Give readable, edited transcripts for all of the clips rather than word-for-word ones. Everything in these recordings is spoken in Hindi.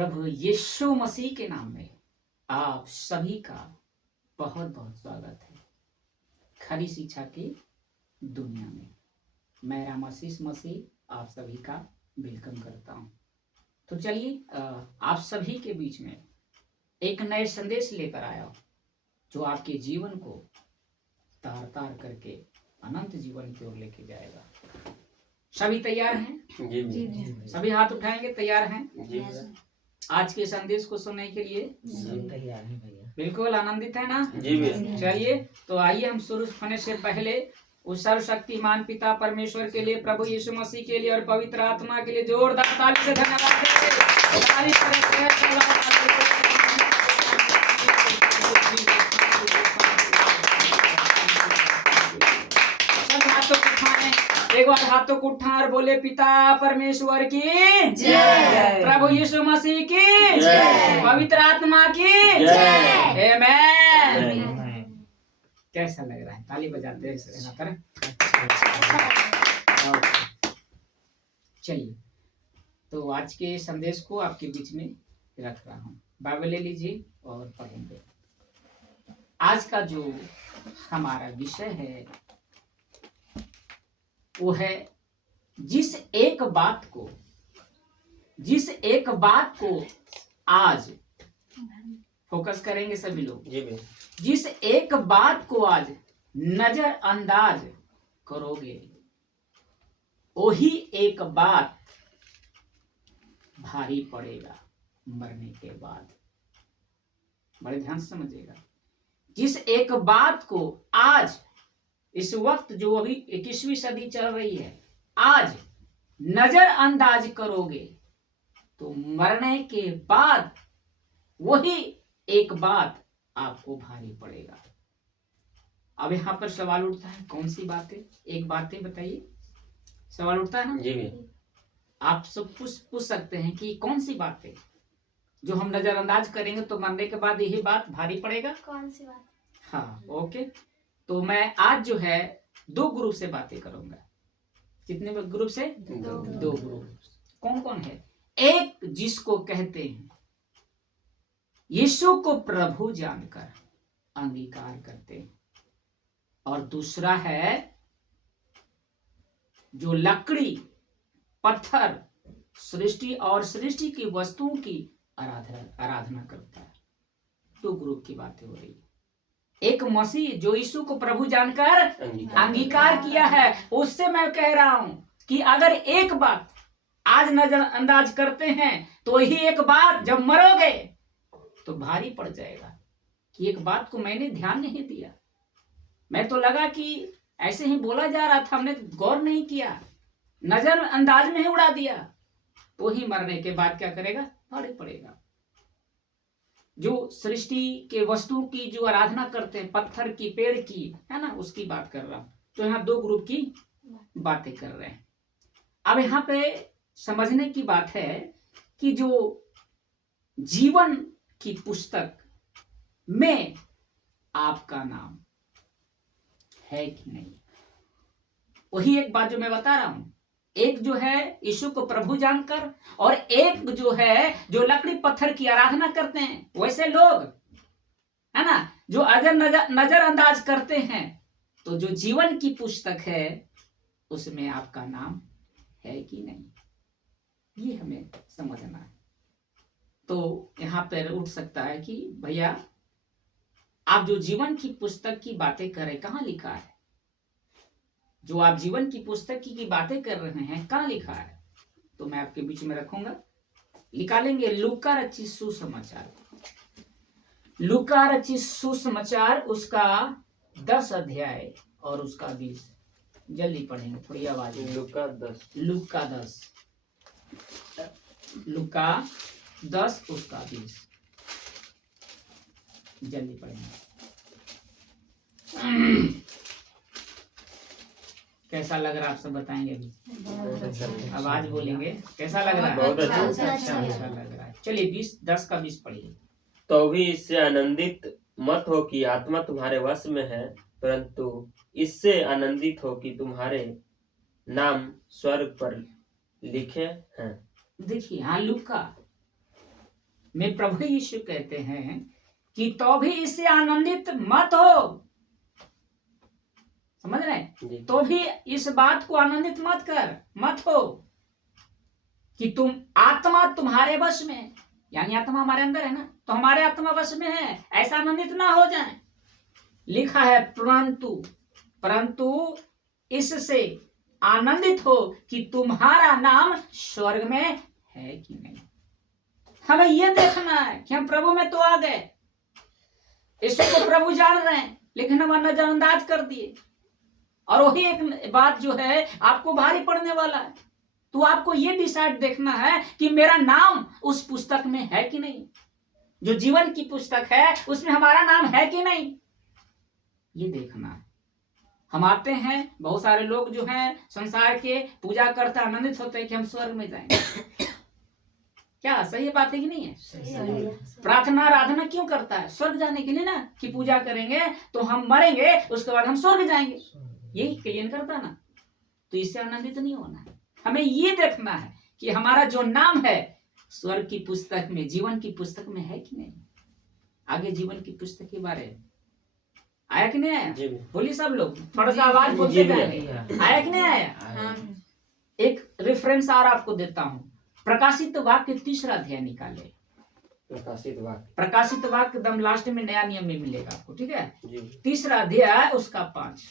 प्रभु यीशु मसीह के नाम में आप सभी का बहुत बहुत स्वागत है खरी शिक्षा की दुनिया में। मैं रामाशीष मसीह आप सभी का वेलकम करता हूं। तो चलिए आप सभी के बीच में एक नए संदेश लेकर आया हूं जो आपके जीवन को तार तार करके अनंत जीवन की ओर लेके जाएगा। सभी तैयार हैं? जी। सभी हाथ उठाएंगे, तैयार हैं? जी। आज के संदेश को सुनने के लिए तैयार है भैया। बिल्कुल आनंदित है ना? जी भैया। चलिए तो आइए हम शुरू होने से पहले उस सर्वशक्तिमान पिता परमेश्वर के लिए, प्रभु यीशु मसीह के लिए और पवित्र आत्मा के लिए जोरदार ताली से धन्यवाद दें। ताली एक बार हाथों को उठा और बोले पिता परमेश्वर की जय, प्रभु यीशु मसीह की जय, पवित्र आत्मा की जय, आमेन। कैसा लग रहा है? ताली बजाते हैं यहाँ पर। चलिए तो आज के संदेश को आपके बीच में रख रहा हूँ। बाइबल ले लीजिए और पढ़ेंगे। आज का जो हमारा विषय है वो है जिस एक बात को आज फोकस करेंगे सभी लोग। जी भैया। जिस एक बात को आज नजरअंदाज करोगे वही एक बात भारी पड़ेगा मरने के बाद। बड़े ध्यान से समझिएगा। जिस एक बात को आज इस वक्त जो अभी 21वीं सदी चल रही है, आज नजरअंदाज करोगे तो मरने के बाद वही एक बात आपको भारी पड़ेगा। अब यहाँ पर सवाल उठता है कौन सी बातें? एक बातें बताइए। सवाल उठता है ना? जी भैया। आप सब पूछ सकते हैं कि कौन सी बातें जो हम नजरअंदाज करेंगे तो मरने के बाद यही बात भारी पड़ेगा? कौन सी बात? हाँ, ओके। तो मैं आज जो है 2 ग्रुप से बातें करूंगा। कितने ग्रुप से? 2 ग्रुप। कौन कौन है? एक जिसको कहते हैं यीशु को प्रभु जानकर अंगीकार करते हैं, और दूसरा है जो लकड़ी, पत्थर, सृष्टि और सृष्टि की वस्तुओं की आराधना करता है। 2 ग्रुप की बातें हो रही है। एक मसीह जो यीशु को प्रभु जानकर अंगीकार किया है, उससे मैं कह रहा हूं कि अगर एक बात आज नजरअंदाज करते हैं तो ही एक बात जब मरोगे तो भारी पड़ जाएगा कि एक बात को मैंने ध्यान नहीं दिया, मैं तो लगा कि ऐसे ही बोला जा रहा था, हमने गौर नहीं किया, नजरअंदाज में ही उड़ा दिया, तो ही मरने के बाद क्या करेगा? भारी पड़ेगा। जो सृष्टि के वस्तुओं की जो आराधना करते हैं, पत्थर की, पेड़ की, है ना, उसकी बात कर रहा हूं। तो यहाँ 2 ग्रुप की बातें कर रहे हैं। अब यहाँ पे समझने की बात है कि जो जीवन की पुस्तक में आपका नाम है कि नहीं, वही एक बात जो मैं बता रहा हूं। एक जो है यीशु को प्रभु जानकर, और एक जो है जो लकड़ी पत्थर की आराधना करते हैं, वैसे लोग, है ना, जो अगर नजरअंदाज करते हैं, तो जो जीवन की पुस्तक है उसमें आपका नाम है कि नहीं, ये हमें समझना है। तो यहाँ पर उठ सकता है कि भैया आप जो जीवन की पुस्तक की बातें करें, कहाँ लिखा है? जो आप जीवन की पुस्तक की बातें कर रहे हैं, कहाँ लिखा है? तो मैं आपके बीच में रखूंगा, निकालेंगे। लूका रचित सुसमाचार, लूका रचित सुसमाचार, उसका 10 अध्याय और उसका 20। जल्दी पढ़ेंगे, थोड़ी आवाज में। लूका 10 उसका 20। जल्दी पढ़ेंगे। कैसा लग रहा है? आप सब बताएंगे अभी। आवाज बोलेंगे कैसा लग रहा है? बहुत अच्छा लग रहा है। चलिए 10 का 20 पढ़िए। तो भी इससे आनंदित मत हो कि आत्मा तुम्हारे वश में है, परंतु इससे आनंदित हो कि तुम्हारे नाम स्वर्ग पर लिखे हैं। देखिए हाँ, लूका में प्रभु यीशु कहते हैं कि तो भी इससे आनंदित मत हो। समझ रहे हैं? जी तो भी इस बात को आनंदित मत हो कि तुम आत्मा तुम्हारे वश में है। यानी आत्मा हमारे अंदर है ना, तो हमारे आत्मा वश में है, ऐसा आनंदित ना हो जाए। लिखा है परंतु इससे आनंदित हो कि तुम्हारा नाम स्वर्ग में है कि नहीं। हमें यह देखना है कि हम प्रभु में तो आ गए, इसको प्रभु जान रहे हैं, लेकिन हम नजरअंदाज कर दिए। और वही एक बात जो है आपको भारी पड़ने वाला है। तो आपको ये डिसाइड देखना है कि मेरा नाम उस पुस्तक में है कि नहीं, जो जीवन की पुस्तक है उसमें हमारा नाम है कि नहीं, ये देखना है। हम आते हैं, बहुत सारे लोग जो हैं संसार के पूजा करते आनंदित होते हैं कि हम स्वर्ग में जाएंगे। क्या सही बात है कि नहीं है? प्रार्थना आराधना क्यों करता है? स्वर्ग जाने के लिए ना, कि पूजा करेंगे तो हम मरेंगे, उसके बाद हम स्वर्ग जाएंगे, यही क्लियर करता ना। तो इससे आनंदित नहीं होना है। हमें ये देखना है कि हमारा जो नाम है स्वर्ग की पुस्तक में, जीवन की पुस्तक में है कि नहीं। आगे जीवन की पुस्तक के बारे में आया कि नहीं आया? बोलिए सब लोग, थोड़ा सा आवाज बोलते जाएंगे। आया कि नहीं आया? एक रेफरेंस और आपको देता हूं, प्रकाशित वाक्य 3 अध्याय निकाले। प्रकाशित वाक्य एकदम लास्ट में नया नियम में मिलेगा आपको, ठीक है? 3 अध्याय उसका 5।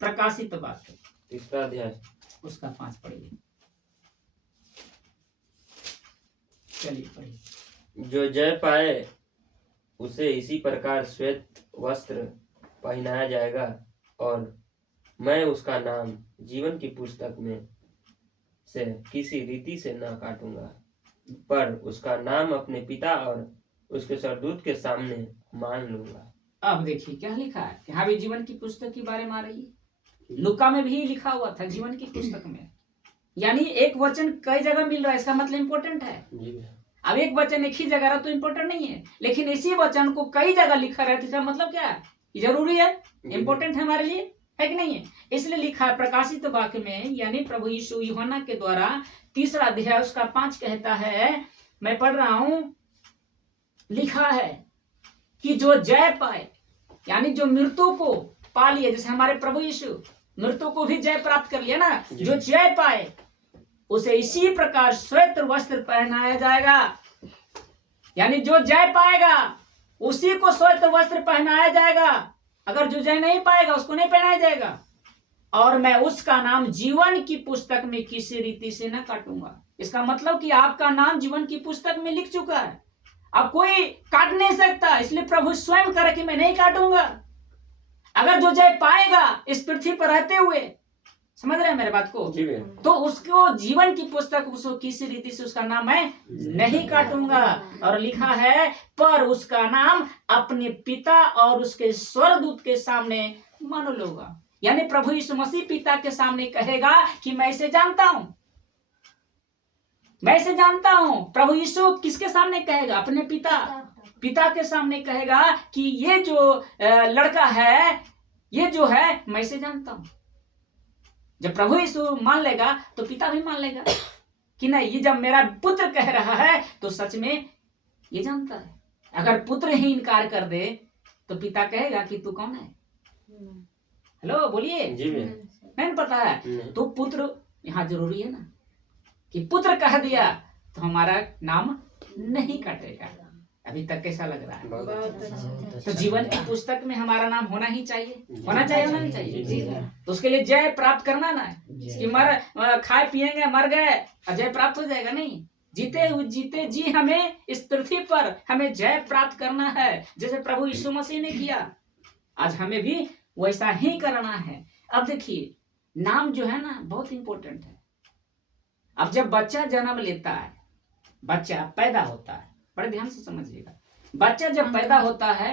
प्रकाशित वाक्य 3 अध्याय उसका 5 पढ़िए। चलिए पढ़िए। जो जय पाए उसे इसी प्रकार श्वेत वस्त्र पहनाया जाएगा, और मैं उसका नाम जीवन की पुस्तक में से किसी रीति से न काटूंगा, पर उसका नाम अपने पिता और उसके स्वर्गदूत के सामने मान लूंगा। अब देखिए क्या लिखा है, यहाँ भी जीवन की पुस्तक के बारे में आ रही है। लुका में भी लिखा हुआ था जीवन की पुस्तक में, यानी एक वचन कई जगह मिल रहा है, इसका मतलब इम्पोर्टेंट है। अब एक वचन एक ही जगह रहा तो इम्पोर्टेंट नहीं है, लेकिन इसी वचन को कई जगह लिखा रहे तो इसका मतलब क्या है? जरूरी है, इम्पोर्टेंट है हमारे लिए, है कि नहीं है? इसलिए लिखा है प्रकाशित वाक्य में, यानी प्रभु यीशु यूहन्ना के द्वारा 3 अध्याय उसका 5 कहता है, मैं पढ़ रहा हूं, लिखा है कि जो जय पाए, यानी जो मृत्यु को पा लिया, जैसे हमारे प्रभु यीशु मृत्यु को भी जय प्राप्त कर लिया ना, जो जय पाए उसे इसी प्रकार श्वेत वस्त्र पहनाया जाएगा। यानी जो जय पाएगा उसी को श्वेत वस्त्र पहनाया जाएगा, अगर जो जय नहीं पाएगा उसको नहीं पहनाया जाएगा। और मैं उसका नाम जीवन की पुस्तक में किसी रीति से न काटूंगा। इसका मतलब कि आपका नाम जीवन की पुस्तक में लिख चुका है, अब कोई काट नहीं सकता। इसलिए प्रभु स्वयं करे कि मैं नहीं काटूंगा। अगर जो जय पाएगा इस पृथ्वी पर रहते हुए, समझ रहे हैं मेरे बात को, तो उसको जीवन की पुस्तक, उसको किसी रीति से उसका नाम मैं नहीं काटूंगा। और लिखा है, पर उसका नाम अपने पिता और उसके स्वर्गदूत के सामने मान लूंगा। यानी प्रभु यीशु मसीह पिता के सामने कहेगा कि मैं इसे जानता हूं, मैं इसे जानता हूं। प्रभु यीशु किसके सामने कहेगा? अपने पिता के सामने कहेगा कि ये जो लड़का है, ये जो है, मैं इसे जानता हूं। जब प्रभु यीशु मान लेगा तो पिता भी मान लेगा कि नहीं, ये जब मेरा पुत्र कह रहा है तो सच में ये जानता है। अगर पुत्र ही इनकार कर दे तो पिता कहेगा कि तू कौन है? हेलो बोलिए, नहीं पता है तो पुत्र यहाँ जरूरी है ना, कि पुत्र कह दिया तो हमारा नाम नहीं कटेगा। अभी तक कैसा लग रहा है? तो जीवन की पुस्तक में हमारा नाम होना ही चाहिए, होना नहीं चाहिए? तो उसके लिए जय प्राप्त करना ना है कि खाए पिएंगे मर गए और जय प्राप्त हो जाएगा, नहीं। जीते जी हमें इस पृथ्वी पर हमें जय प्राप्त करना है, जैसे प्रभु यीशु मसीह ने किया। आज हमें भी वैसा ही करना है। अब देखिए, नाम जो है ना बहुत इंपॉर्टेंट है। अब जब बच्चा जन्म लेता है, बच्चा पैदा होता है, बड़े ध्यान से समझिएगा, बच्चा जब पैदा होता है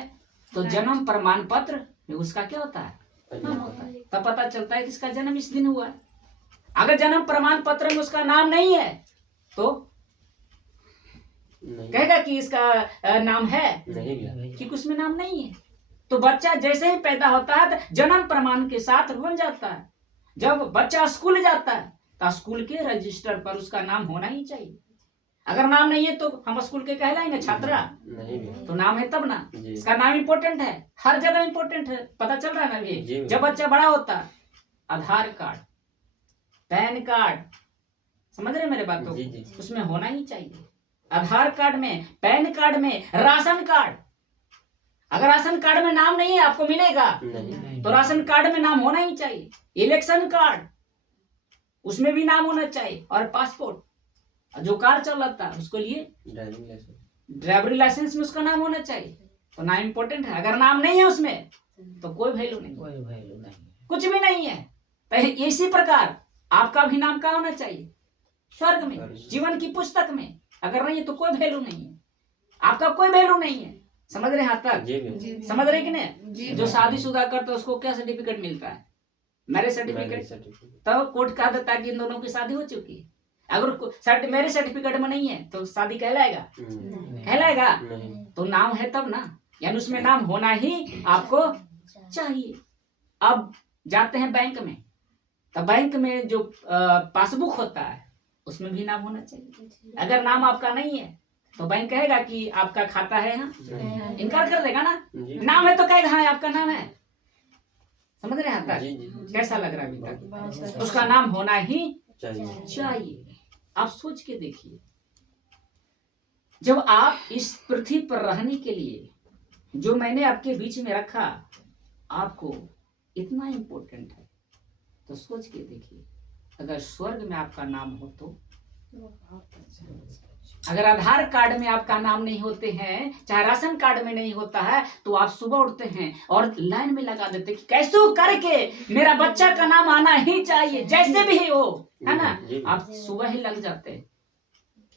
तो जन्म प्रमाण पत्र में उसका क्या होता है? नाम होता है। तब पता चलता है कि इसका जन्म इस दिन हुआ है। अगर जन्म प्रमाण पत्र में उसका नाम नहीं है तो कहेगा कि इसका नाम है, कि उसमें नाम नहीं है। तो बच्चा जैसे ही पैदा होता है तो जन्म प्रमाण के साथ बन जाता है। जब बच्चा स्कूल जाता है तो स्कूल के रजिस्टर पर उसका नाम होना ही चाहिए। अगर नाम नहीं है तो हम स्कूल के कहलाएंगे छात्रा? नहीं भी। तो नाम है तब ना। जी इसका नाम इम्पोर्टेंट है, हर जगह इम्पोर्टेंट है, पता चल रहा है ना जी अभी। भैया। जब बच्चा बड़ा होता है, आधार कार्ड, पैन कार्ड, समझ रहे मेरे बातों जी को, जी उसमें होना ही चाहिए। आधार कार्ड में, पैन कार्ड में, राशन कार्ड। अगर राशन कार्ड में नाम नहीं है आपको मिलेगा? नहीं। तो राशन कार्ड में नाम होना ही चाहिए। इलेक्शन कार्ड, उसमें भी नाम होना चाहिए। और पासपोर्ट, जो कार चलाता है उसको लिए ड्राइविंग लाइसेंस। ड्राइवरी लाइसेंस में उसका नाम होना चाहिए। तो नाम इंपॉर्टेंट है। अगर नाम नहीं है उसमें तो कोई वैल्यू नहीं, कोई वैल्यू नहीं। कुछ भी नहीं है। तो इसी प्रकार आपका भी नाम कहाँ होना चाहिए? स्वर्ग में, जीवन की पुस्तक में। अगर नहीं है तो कोई वैल्यू नहीं है, आपका कोई वैल्यू नहीं है। समझ रहे हैं यहाँ तक? जी भैया। समझ रहे कि नहीं? जो शादीशुदा करता है उसको क्या सर्टिफिकेट मिलता है? Marriage certificate. Marriage certificate. तो कोर्ट कह देता है कि इन दोनों की शादी हो चुकी है। अगर मैरिज सर्टिफिकेट में नहीं है तो शादी कहलाएगा? कहलाएगा? नहीं। तो नाम है तब ना, यानी उसमें नाम होना ही आपको चाहिए। अब जाते हैं बैंक में, तो बैंक में जो पासबुक होता है उसमें भी नाम होना चाहिए। अगर नाम आपका नहीं है तो बैंक कहेगा कि आपका खाता है यहाँ, इनकार कर देगा ना। जी नाम है तो कहेगा हाँ आपका नाम है। समझ रहे हैं यहाँ जी तक? जी कैसा लग रहा है अभी तक? बहुत अच्छा। उसका नाम होना ही चाहिए। चाहिए। आप सोच के देखिए, जब आप इस पृथ्वी पर रहने के लिए जो मैंने आपके बीच में रखा आपको इतना इम्पोर्टेंट है, तो सोच के देखिए अगर स्वर्ग में आपका नाम हो तो। अगर आधार कार्ड में आपका नाम नहीं होते हैं, चाहे राशन कार्ड में नहीं होता है, तो आप सुबह उठते हैं और लाइन में लगा देते कि कैसे करके मेरा बच्चा का नाम आना ही चाहिए, जैसे भी हो, है ना। जी। आप सुबह ही लग जाते हैं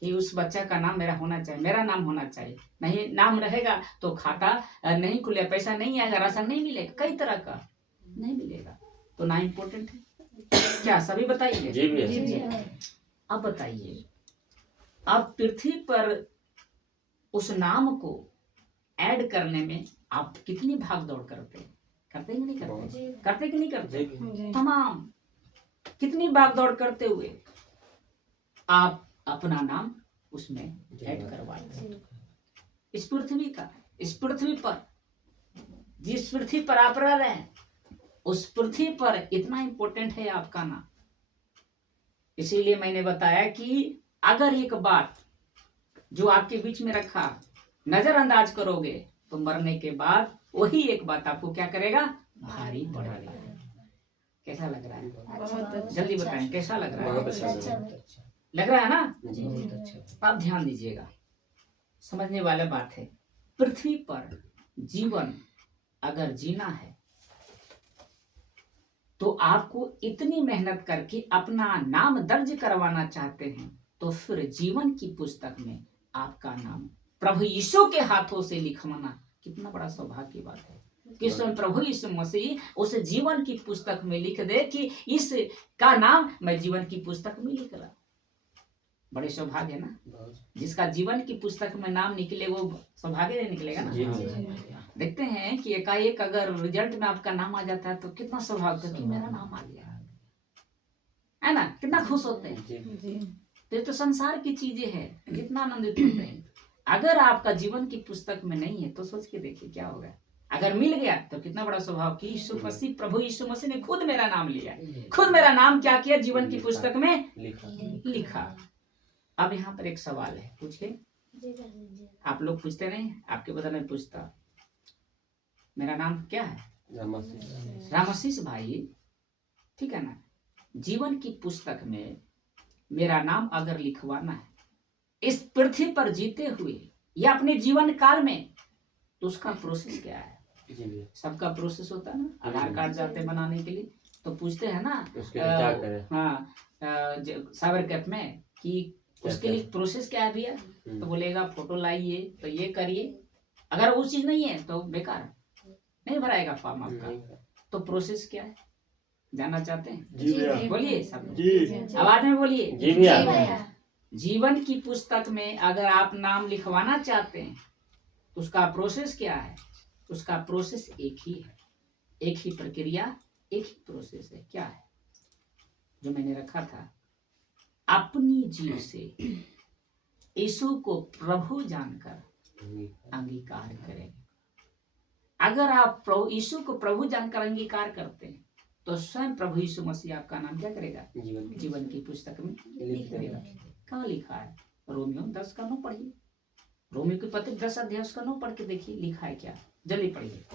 कि उस बच्चा का नाम मेरा होना चाहिए, मेरा नाम होना चाहिए। नहीं नाम रहेगा तो खाता नहीं खुले, पैसा नहीं आएगा, राशन नहीं मिलेगा, कई तरह का नहीं मिलेगा। तो ना इम्पोर्टेंट है क्या? सभी बताइए। जी भैया। अब बताइए, अब पृथ्वी पर उस नाम को ऐड करने में आप कितनी भाग दौड़ करते हैं? करते कि नहीं करते? करते कि नहीं करते? जी। तमाम कितनी भाग दौड़ करते हुए आप अपना नाम उसमें ऐड करवाते हैं। इस पृथ्वी का, इस पृथ्वी पर, जिस पृथ्वी पर आप रह रहे हैं उस पृथ्वी पर इतना इम्पोर्टेंट है आपका नाम। इसीलिए मैंने बताया कि अगर एक बात जो आपके बीच में रखा नजरअंदाज करोगे तो मरने के बाद वही एक बात आपको क्या करेगा? भारी पड़ेगा। कैसा लग रहा है? बहुत अच्छा। जल्दी बताएं कैसा लग रहा है? बहुत अच्छा। लग रहा है ना? जी। बहुत अच्छा। आप ध्यान दीजिएगा, समझने वाला बात है। पृथ्वी पर जीवन अगर जीना है तो आपको इतनी मेहनत करके अपना नाम दर्ज करवाना चाहते हैं, तो फिर जीवन की पुस्तक में आपका नाम प्रभु यीशु के हाथों से लिखवाना कितना बड़ा सौभाग्य की बात है कि स्वयं प्रभु यीशु मसीह उस जीवन की पुस्तक में लिख दे कि इस का नाम मैं जीवन की पुस्तक में लिख रहा। बड़े सौभाग्य है ना, जिसका जीवन की पुस्तक में नाम निकले वो सौभाग्य नहीं निकलेगा ना। जी। देखते हैं कि एकाएक अगर रिजल्ट में आपका नाम आ जाता है तो कितना सौभाग्य है कि मेरा नाम आ गया, है ना, कितना खुश होते हैं। जी। तो ये तो संसार की चीजें हैं, कितना आनंदित होते हैं। अगर आपका जीवन की पुस्तक में नहीं है तो सोच के देखिए क्या होगा। अगर मिल गया तो कितना बड़ा स्वभाव कि यीशु मसीह, प्रभु यीशु मसीह ने खुद मेरा नाम लिया, खुद मेरा नाम क्या किया? जीवन की पुस्तक में लिखा। अब यहाँ पर एक सवाल है, पूछिए। आप लोग पूछते नहीं, आपके बदले में पूछता। मेरा नाम क्या है? रामाशीष भाई, ठीक है ना। जीवन की पुस्तक में मेरा नाम अगर लिखवाना है इस पृथ्वी पर जीते हुए या अपने जीवन काल में, तो उसका प्रोसेस क्या है? सबका प्रोसेस होता है ना। आधार कार्ड जाते बनाने के लिए तो पूछते हैं ना उसके लिए क्या करें? हाँ, साइबर कैफ में कि उसके लिए प्रोसेस क्या है भैया, तो बोलेगा फोटो लाइए, तो ये करिए। अगर वो चीज नहीं है तो बेकार है, नहीं भराएगा फॉर्म आपका। तो प्रोसेस क्या है जानना चाहते हैं? जी भैया। बोलिए सब, जी। आवाज में बोलिए। जी भैया। जीवन की पुस्तक में अगर आप नाम लिखवाना चाहते हैं तो उसका प्रोसेस क्या है? उसका प्रोसेस एक ही है, एक ही प्रक्रिया, एक ही प्रोसेस है। क्या है जो मैंने रखा था? अपनी जीभ से यीशु को प्रभु जानकर अंगीकार करें। अगर आप यीशु को प्रभु जानकर अंगीकार करते हैं तो स्वयं प्रभु यीशु मसीह आपका नाम क्या करेगा? जीवन की पुस्तक में लिख देगा। कहाँ लिखा है? रोमियो 10:9 पढ़िए। रोमियो की पत्र 10 अध्याय उसका 9 पढ़ के देखिए लिखा है क्या। जल्दी पढ़िए,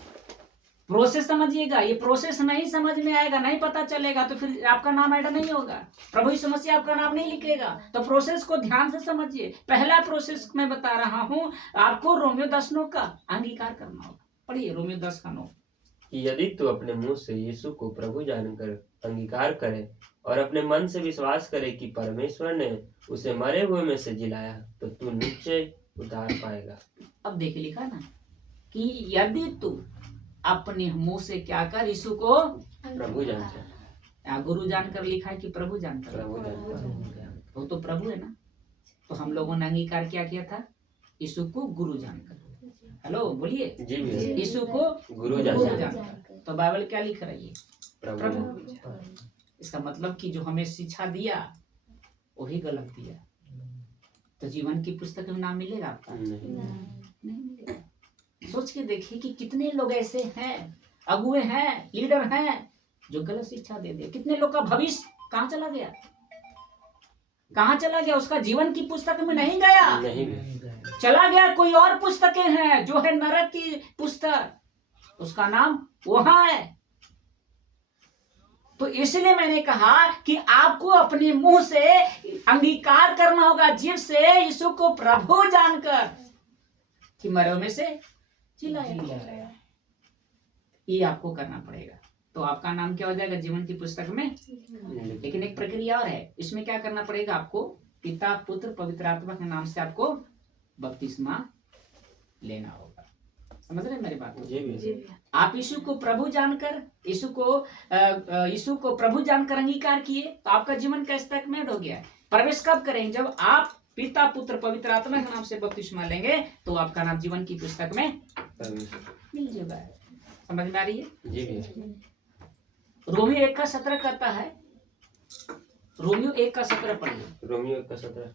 प्रोसेस समझिएगा। ये प्रोसेस नहीं समझ में आएगा, नहीं पता चलेगा तो फिर आपका नाम ऐड नहीं होगा, प्रभु यीशु मसीह आपका नाम नहीं लिखेगा। तो प्रोसेस को ध्यान से समझिए। पहला प्रोसेस मैं बता रहा हूं आपको, रोमियो 10:9 का अंगीकार करना होगा। पढ़िए रोमियो 10:9। यदि तू अपने मुंह से यीशु को प्रभु जानकर अंगीकार करे और अपने मन से विश्वास करे कि परमेश्वर ने उसे मरे हुए में से जिलाया तो तू निश्चय उद्धार पाएगा। अब देखिए लिखा ना कि यदि तू अपने मुंह से क्या कर, यीशु को प्रभु जानकर। गुरु जानकर लिखा है कि प्रभु जानकर? प्रभु जानकर। वो तो प्रभु है ना। तो हम लोगों ने अंगीकार क्या किया था? यीशु को गुरु जानकर। हेलो बोलिए, जी भैया। यीशु को गुरु जानकर। तो बाइबल क्या लिख रही है? प्रभु। इसका मतलब कि जो हमें शिक्षा दिया वही गलत दिया, तो जीवन की पुस्तक में नाम मिलेगा आपका? नहीं मिलेगा। सोच के देखिए कि कितने लोग ऐसे हैं, अगुए हैं, लीडर हैं जो गलत शिक्षा दे दे। कितने लोग का भविष्य कहाँ चला गया? कहाँ चला गया? उसका जीवन की पुस्तक में नहीं गया, नहीं चला गया। कोई और पुस्तकें हैं जो है नरक की पुस्तक, उसका नाम वहां है। तो इसलिए मैंने कहा कि आपको अपने मुंह से अंगीकार करना होगा, जीव से यीशु को प्रभु जानकर कि मरे में से जिलाया। ये आपको करना पड़ेगा, तो आपका नाम क्या हो जाएगा जीवन की पुस्तक में। लेकिन एक प्रक्रिया और है, इसमें क्या करना पड़ेगा आपको? पिता पुत्र पवित्र आत्मा के नाम से आपको बपतिस्मा लेना होगा। समझ रहे मेरी बात? आप यीशु को प्रभु जानकर, यीशु को प्रभु जानकर अंगीकार किए तो आपका जीवन का स्टेटमेंट हो गया। प्रवेश कब करेंगे? जब आप पिता पुत्र पवित्र आत्मा के नाम से बपतिस्मा लेंगे तो आपका नाम जीवन की पुस्तक में मिल जाएगा। समझ में आ रही है? जी। रोमियो 1:17 कहता है, रोमियो 1:17 पढ़िए। रोमियो 1:17।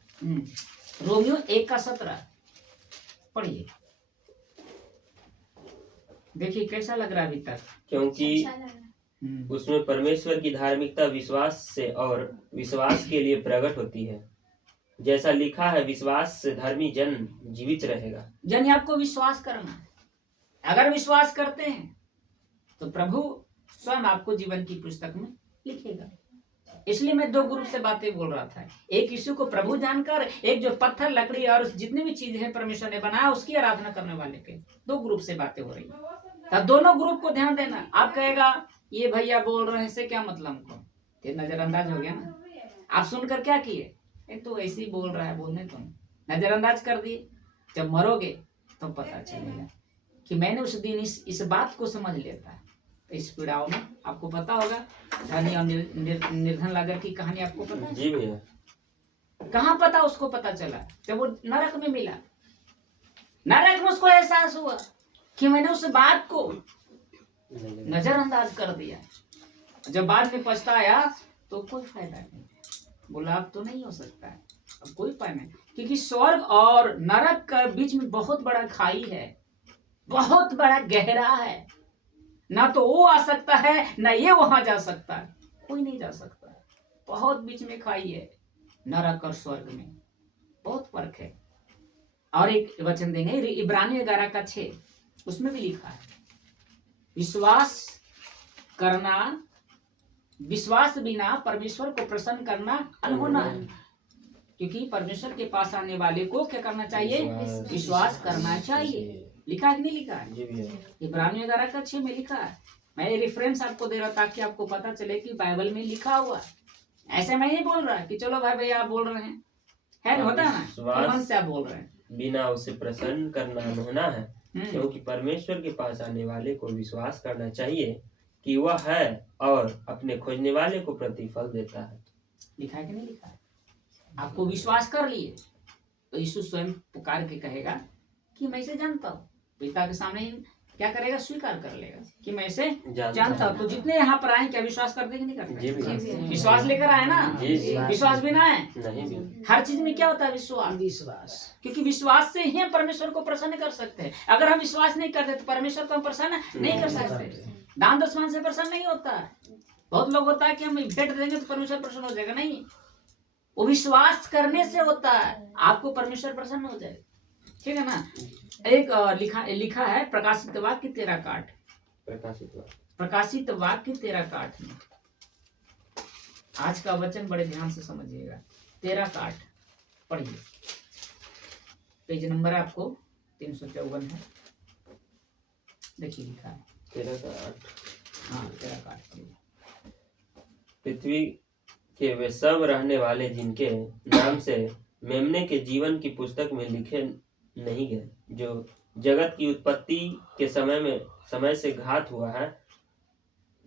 रोमियो 1:17 पढ़िए, देखिए कैसा लग रहा है अभी तक। क्योंकि उसमें परमेश्वर की धार्मिकता विश्वास से और विश्वास के लिए प्रकट होती है, जैसा लिखा है, विश्वास से धर्मी जन जीवित रहेगा। जन आपको विश्वास करना है। अगर विश्वास करते हैं तो प्रभु स्वयं आपको जीवन की पुस्तक में लिखेगा। इसलिए मैं दो ग्रुप से बातें बोल रहा था, एक यीशु को प्रभु जानकर, एक जो पत्थर लकड़ी और जितनी भी चीजें हैं परमेश्वर ने बनाया उसकी आराधना करने वाले के दो ग्रुप से बातें हो रही है। तब दोनों ग्रुप को ध्यान देना। आप कहेगा ये भैया बोल रहे हैं, इससे क्या मतलब हमको? ये नजरअंदाज हो गया ना। आप सुनकर क्या किए? एक तो ऐसे ही बोल रहा है, बोलने तो नजरअंदाज कर दिए। जब मरोगे तो पता चलेगा कि मैंने उस दिन इस बात को समझ लेता है। इस पीड़ाओं में आपको पता होगा धनी और निर्धन लागर की कहानी आपको पता है? जी भैया। कहाँ पता? उसको पता चला जब वो नरक में मिला। नरक में उसको एहसास हुआ कि मैंने उस बात को नजरअंदाज कर दिया। जब बाद में पछताया तो कोई फायदा नहीं, बोला अब तो नहीं हो सकता है, अब कोई उपाय नहीं। क्योंकि स्वर्ग और नरक के बीच में बहुत बड़ा खाई है, बहुत बड़ा गहरा है। ना तो वो आ सकता है ना ये वहां जा सकता है, कोई नहीं जा सकता। बहुत बीच में खाई है नरक और स्वर्ग में, बहुत फर्क है। और एक वचन देंगे इब्रानियों 11:6, उसमें भी लिखा है विश्वास करना, विश्वास बिना परमेश्वर को प्रसन्न करना अनहोना है। क्योंकि परमेश्वर के पास आने वाले को क्या करना चाहिए? विश्वास करना चाहिए। लिखा है कि नहीं लिखा है? इब्रानियों 11:6 में लिखा है। मैं रेफरेंस आपको दे रहा ताकि आपको पता चले कि बाइबल में लिखा हुआ। ऐसे मैं नहीं बोल रहा कि चलो भाई भैया आप बोल रहे हैं, है होता है ना, मन से आप बोल रहे हैं। बिना उसे प्रसन्न करना अनहोना है, क्योंकि परमेश्वर के पास आने वाले को विश्वास करना चाहिए कि वह है और अपने खोजने वाले को प्रतिफल देता है। लिखा है कि नहीं लिखा है? आपको विश्वास कर लिए तो यीशु स्वयं पुकार के कहेगा कि मैं इसे जानता हूँ, पिता के सामने क्या करेगा, स्वीकार कर लेगा कि मैं इसे जानता जानता हूँ। हूँ। तो जितने यहाँ पर आए क्या विश्वास करते कि नहीं करते? जी भी। विश्वास लेकर आए ना, जी जी। विश्वास बिना है नहीं भी। हर चीज में क्या होता है, विश्वास। विश्वास क्योंकि विश्वास से ही हम परमेश्वर को प्रसन्न कर सकते हैं। अगर हम विश्वास नहीं करते तो परमेश्वर को हम प्रसन्न नहीं कर सकते। दान दशमान से प्रसन्न नहीं होता है। बहुत लोग होता है कि हम भेंट देंगे तो परमेश्वर प्रसन्न हो जाएगा, नहीं, वो विश्वास करने से होता है, आपको परमेश्वर प्रसन्न हो जाएगा। ठीक है ना। एक लिखा है प्रकाशित वाक्य 13 काठ, प्रकाशित वाक्य 13 काठ में आज का वचन बड़े ध्यान से समझिएगा। 13 काठ पढ़िए, पेज नंबर आपको 354 है। देखिए लिखा है 13 का 8। हाँ 13 काठ पढ़िए। पृथ्वी के वे सब रहने वाले जिनके नाम से मेमने के जीवन की पुस्तक में लिखे नहीं गए, जो जगत की उत्पत्ति के समय से घात हुआ है,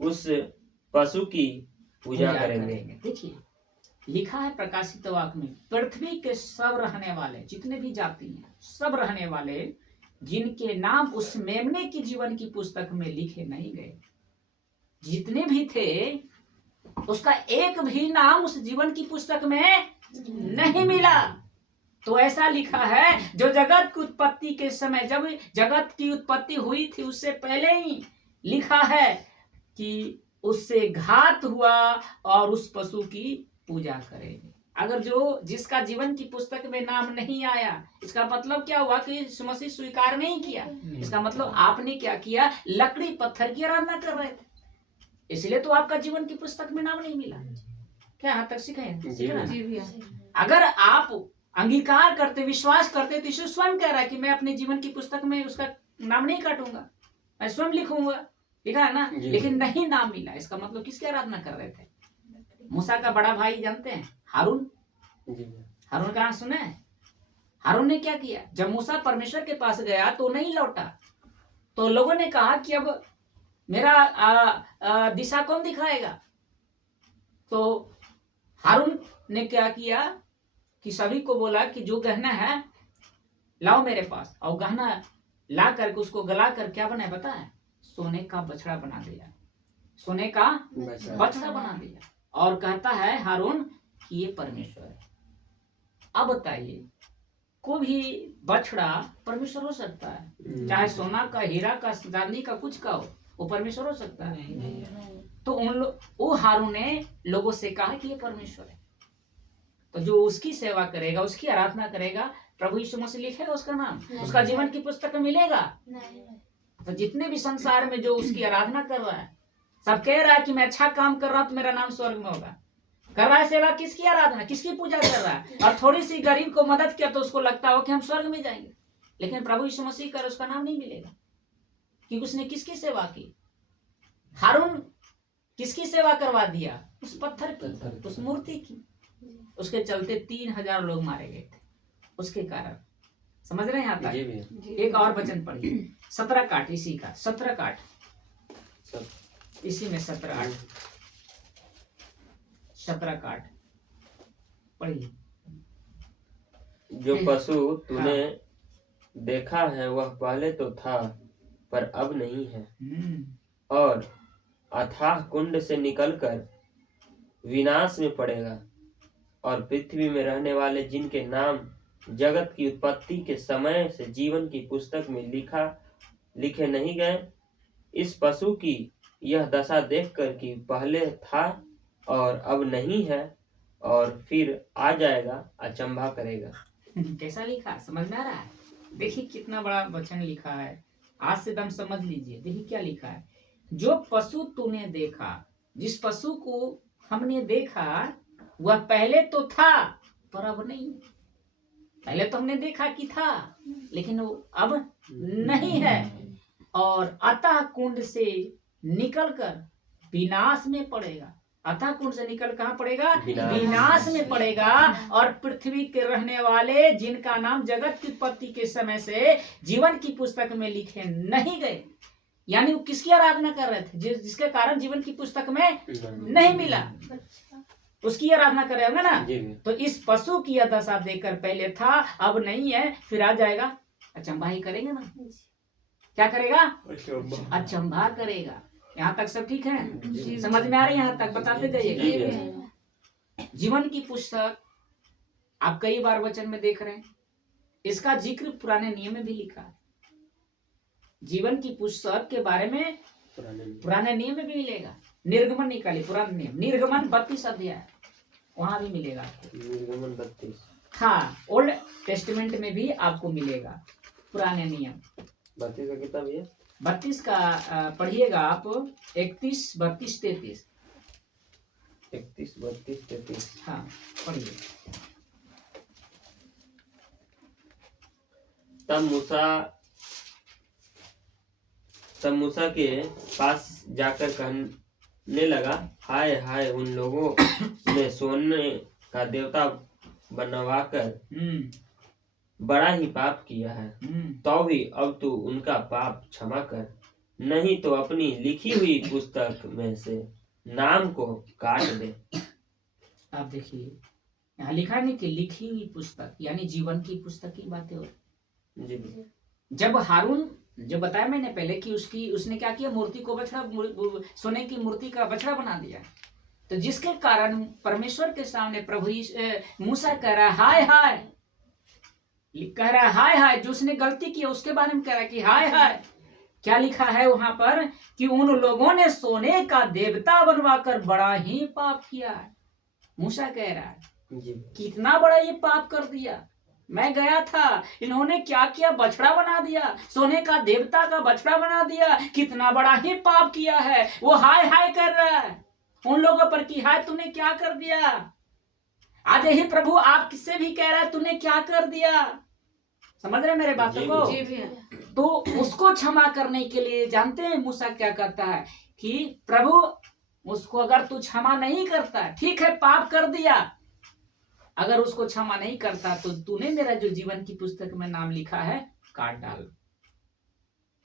उस पशु की पूजा करेंगे। देखिए लिखा है प्रकाशित वाक्य में, पृथ्वी के सब रहने वाले, जितने भी जाति हैं, सब रहने वाले जिनके नाम उस मेमने की जीवन की पुस्तक में लिखे नहीं गए, जितने भी थे उसका एक भी नाम उस जीवन की पुस्तक में नहीं मिला। तो ऐसा लिखा है, जो जगत की उत्पत्ति के समय, जब जगत की उत्पत्ति हुई थी उससे पहले ही लिखा है कि उससे घात हुआ और उस पशु की पूजा करेंगे। अगर जो जिसका जीवन की पुस्तक में नाम नहीं आया, इसका मतलब क्या हुआ कि यीशु मसीह स्वीकार नहीं किया। इसका मतलब आपने क्या किया, लकड़ी पत्थर की आराधना कर रहे थे, इसलिए तो आपका जीवन की पुस्तक में नाम नहीं मिला। क्या यहाँ तक सीखे? अगर आप अंगीकार करते, विश्वास करते, तो यीशु स्वयं कह रहा है कि मैं अपने जीवन की पुस्तक में उसका नाम नहीं काटूंगा, मैं स्वयं लिखूंगा, लिखा है ना। लेकिन नहीं नाम मिला, इसका मतलब किसकी आराधना कर रहे थे? मूसा का बड़ा भाई जानते हैं, हारून। हारून का नाम सुने? हारून ने क्या किया, जब मूसा परमेश्वर के पास गया तो नहीं लौटा, तो लोगों ने कहा कि अब मेरा दिशा कौन दिखाएगा। तो हारून ने क्या किया कि सभी को बोला कि जो गहना है लाओ मेरे पास, और गहना ला करके उसको गला कर क्या बनाया पता है, सोने का बछड़ा बना दिया, सोने का बछड़ा बना दिया, और कहता है हारून कि ये परमेश्वर है। अब बताइए, कोई भी बछड़ा परमेश्वर हो सकता है? चाहे सोना का, हीरा का, चांदी का, कुछ का हो, वो परमेश्वर हो सकता है? तो वो हारून ने लोगों से कहा कि ये परमेश्वर है। तो जो उसकी सेवा करेगा, उसकी आराधना करेगा, प्रभु यीशु मसीह लिखेगा उसका नाम, उसका जीवन की पुस्तक में मिलेगा। तो जितने भी संसार में जो उसकी आराधना कर रहा है, सब कह रहा है कि मैं अच्छा काम कर रहा हूं तो मेरा नाम स्वर्ग में होगा। कर रहा है सेवा, किसकी आराधना, किसकी पूजा कर रहा है, और थोड़ी सी गरीब को मदद किया तो उसको लगता हो कि हम स्वर्ग में जाएंगे। लेकिन प्रभु यीशु मसीह कर उसका नाम नहीं मिलेगा, क्योंकि उसने किसकी सेवा की? हारून किसकी सेवा करवा दिया? उस पत्थर की, उस मूर्ति की। उसके चलते 3000 लोग मारे गए थे उसके कारण। समझ रहे हैं यहाँ तक? एक और वचन पढ़िए, 17 काठ, इसी का 17 काठ, इसी में 17 काठ पढ़िए। जो पशु तूने देखा है वह पहले तो था पर अब नहीं है, और अथाह कुंड से निकलकर विनाश में पड़ेगा, और पृथ्वी में रहने वाले जिनके नाम जगत की उत्पत्ति के समय से जीवन की पुस्तक में लिखे नहीं गए, इस पशु की यह दशा देखकर कि पहले था और अब नहीं है और फिर आ जाएगा, अचंभा करेगा। कैसा लिखा, समझ में आ रहा है? देखिए कितना बड़ा वचन लिखा है, आज से दम समझ लीजिए। देखिए क्या लिखा है, जो पशु तूने देखा, जिस पशु को हमने देखा वह पहले तो था पर अब नहीं। पहले तो हमने देखा कि था, लेकिन वो अब नहीं है, और अतः कुंड से निकलकर विनाश में पड़ेगा। अतः कुंड से निकल कहाँ पड़ेगा? विनाश में पड़ेगा। और पृथ्वी के रहने वाले जिनका नाम जगत की उत्पत्ति के समय से जीवन की पुस्तक में लिखे नहीं गए, यानी वो किसकी आराधना कर रहे थे? जिसके कारण जीवन की पुस्तक में नहीं मिला, उसकी आराधना कर रहे होंगे ना। तो इस पशु की यह दशा देकर पहले था अब नहीं है फिर आ जाएगा, अचंभा ही करेंगे ना। क्या करेगा? अचंभा। अचंभा करेगा। यहाँ तक सब ठीक है? जी। समझ में आ रही है? यहाँ तक बताते जी जाइएगा। भैया। जीवन की पुस्तक आप कई बार वचन में देख रहे हैं, इसका जिक्र पुराने नियम में भी लिखा है। जीवन की पुस्तक के बारे में पुराने नियम में भी मिलेगा। निर्गमन निकालिए, पुराने नियम, निर्गमन 32 अध्याय, वहां भी मिलेगा आपको। निर्गमन 32। हाँ, ओल्ड टेस्टमेंट में भी आपको मिलेगा पुराने नियम। 32 का कितना भैया? 32 का पढ़िएगा आप, 31, 32, 33। 31, 32, 33। हाँ पढ़िए। तब मूसा के पास जाकर कहने लगा, हाय हाय, उन लोगों ने सोने का देवता बनवाकर बड़ा ही पाप किया है। तो भी अब तू उनका पाप क्षमा कर, नहीं तो अपनी लिखी हुई पुस्तक में से नाम को काट दे। आप देखिए, यहाँ लिखा नहीं कि लिखी हुई पुस्तक, यानी जीवन की पुस्तक की बातें हो। जी। जब हारून, जो बताया मैंने पहले कि उसने क्या किया, मूर्ति को बछड़ा, सोने की मूर्ति का बछड़ा बना दिया, तो जिसके कारण परमेश्वर के सामने प्रभु मूसा कह रहा है हाय हाय, कह रहा है हाय हाय, जो उसने गलती की उसके बारे में कह रहा है कि हाय हाय। क्या लिखा है वहां पर कि उन लोगों ने सोने का देवता बनवाकर बड़ा ही पाप किया है। मूसा कह रहा है जी। कितना बड़ा ये पाप कर दिया। मैं गया था, इन्होंने क्या किया, बछड़ा बना दिया, सोने का देवता का बछड़ा बना दिया, कितना बड़ा ही पाप किया है। वो हाय हाय कर रहा है उन लोगों पर कि हाय तूने क्या कर दिया। आज यही प्रभु आप किससे भी कह रहा है तूने क्या कर दिया। समझ रहे मेरे बातों को? जी भैया। तो उसको क्षमा करने के लिए जानते हैं मूसा क्या करता है कि प्रभु उसको अगर तू क्षमा नहीं करता, ठीक है पाप कर दिया, अगर उसको क्षमा नहीं करता तो तूने मेरा जो जीवन की पुस्तक में नाम लिखा है काट डाल।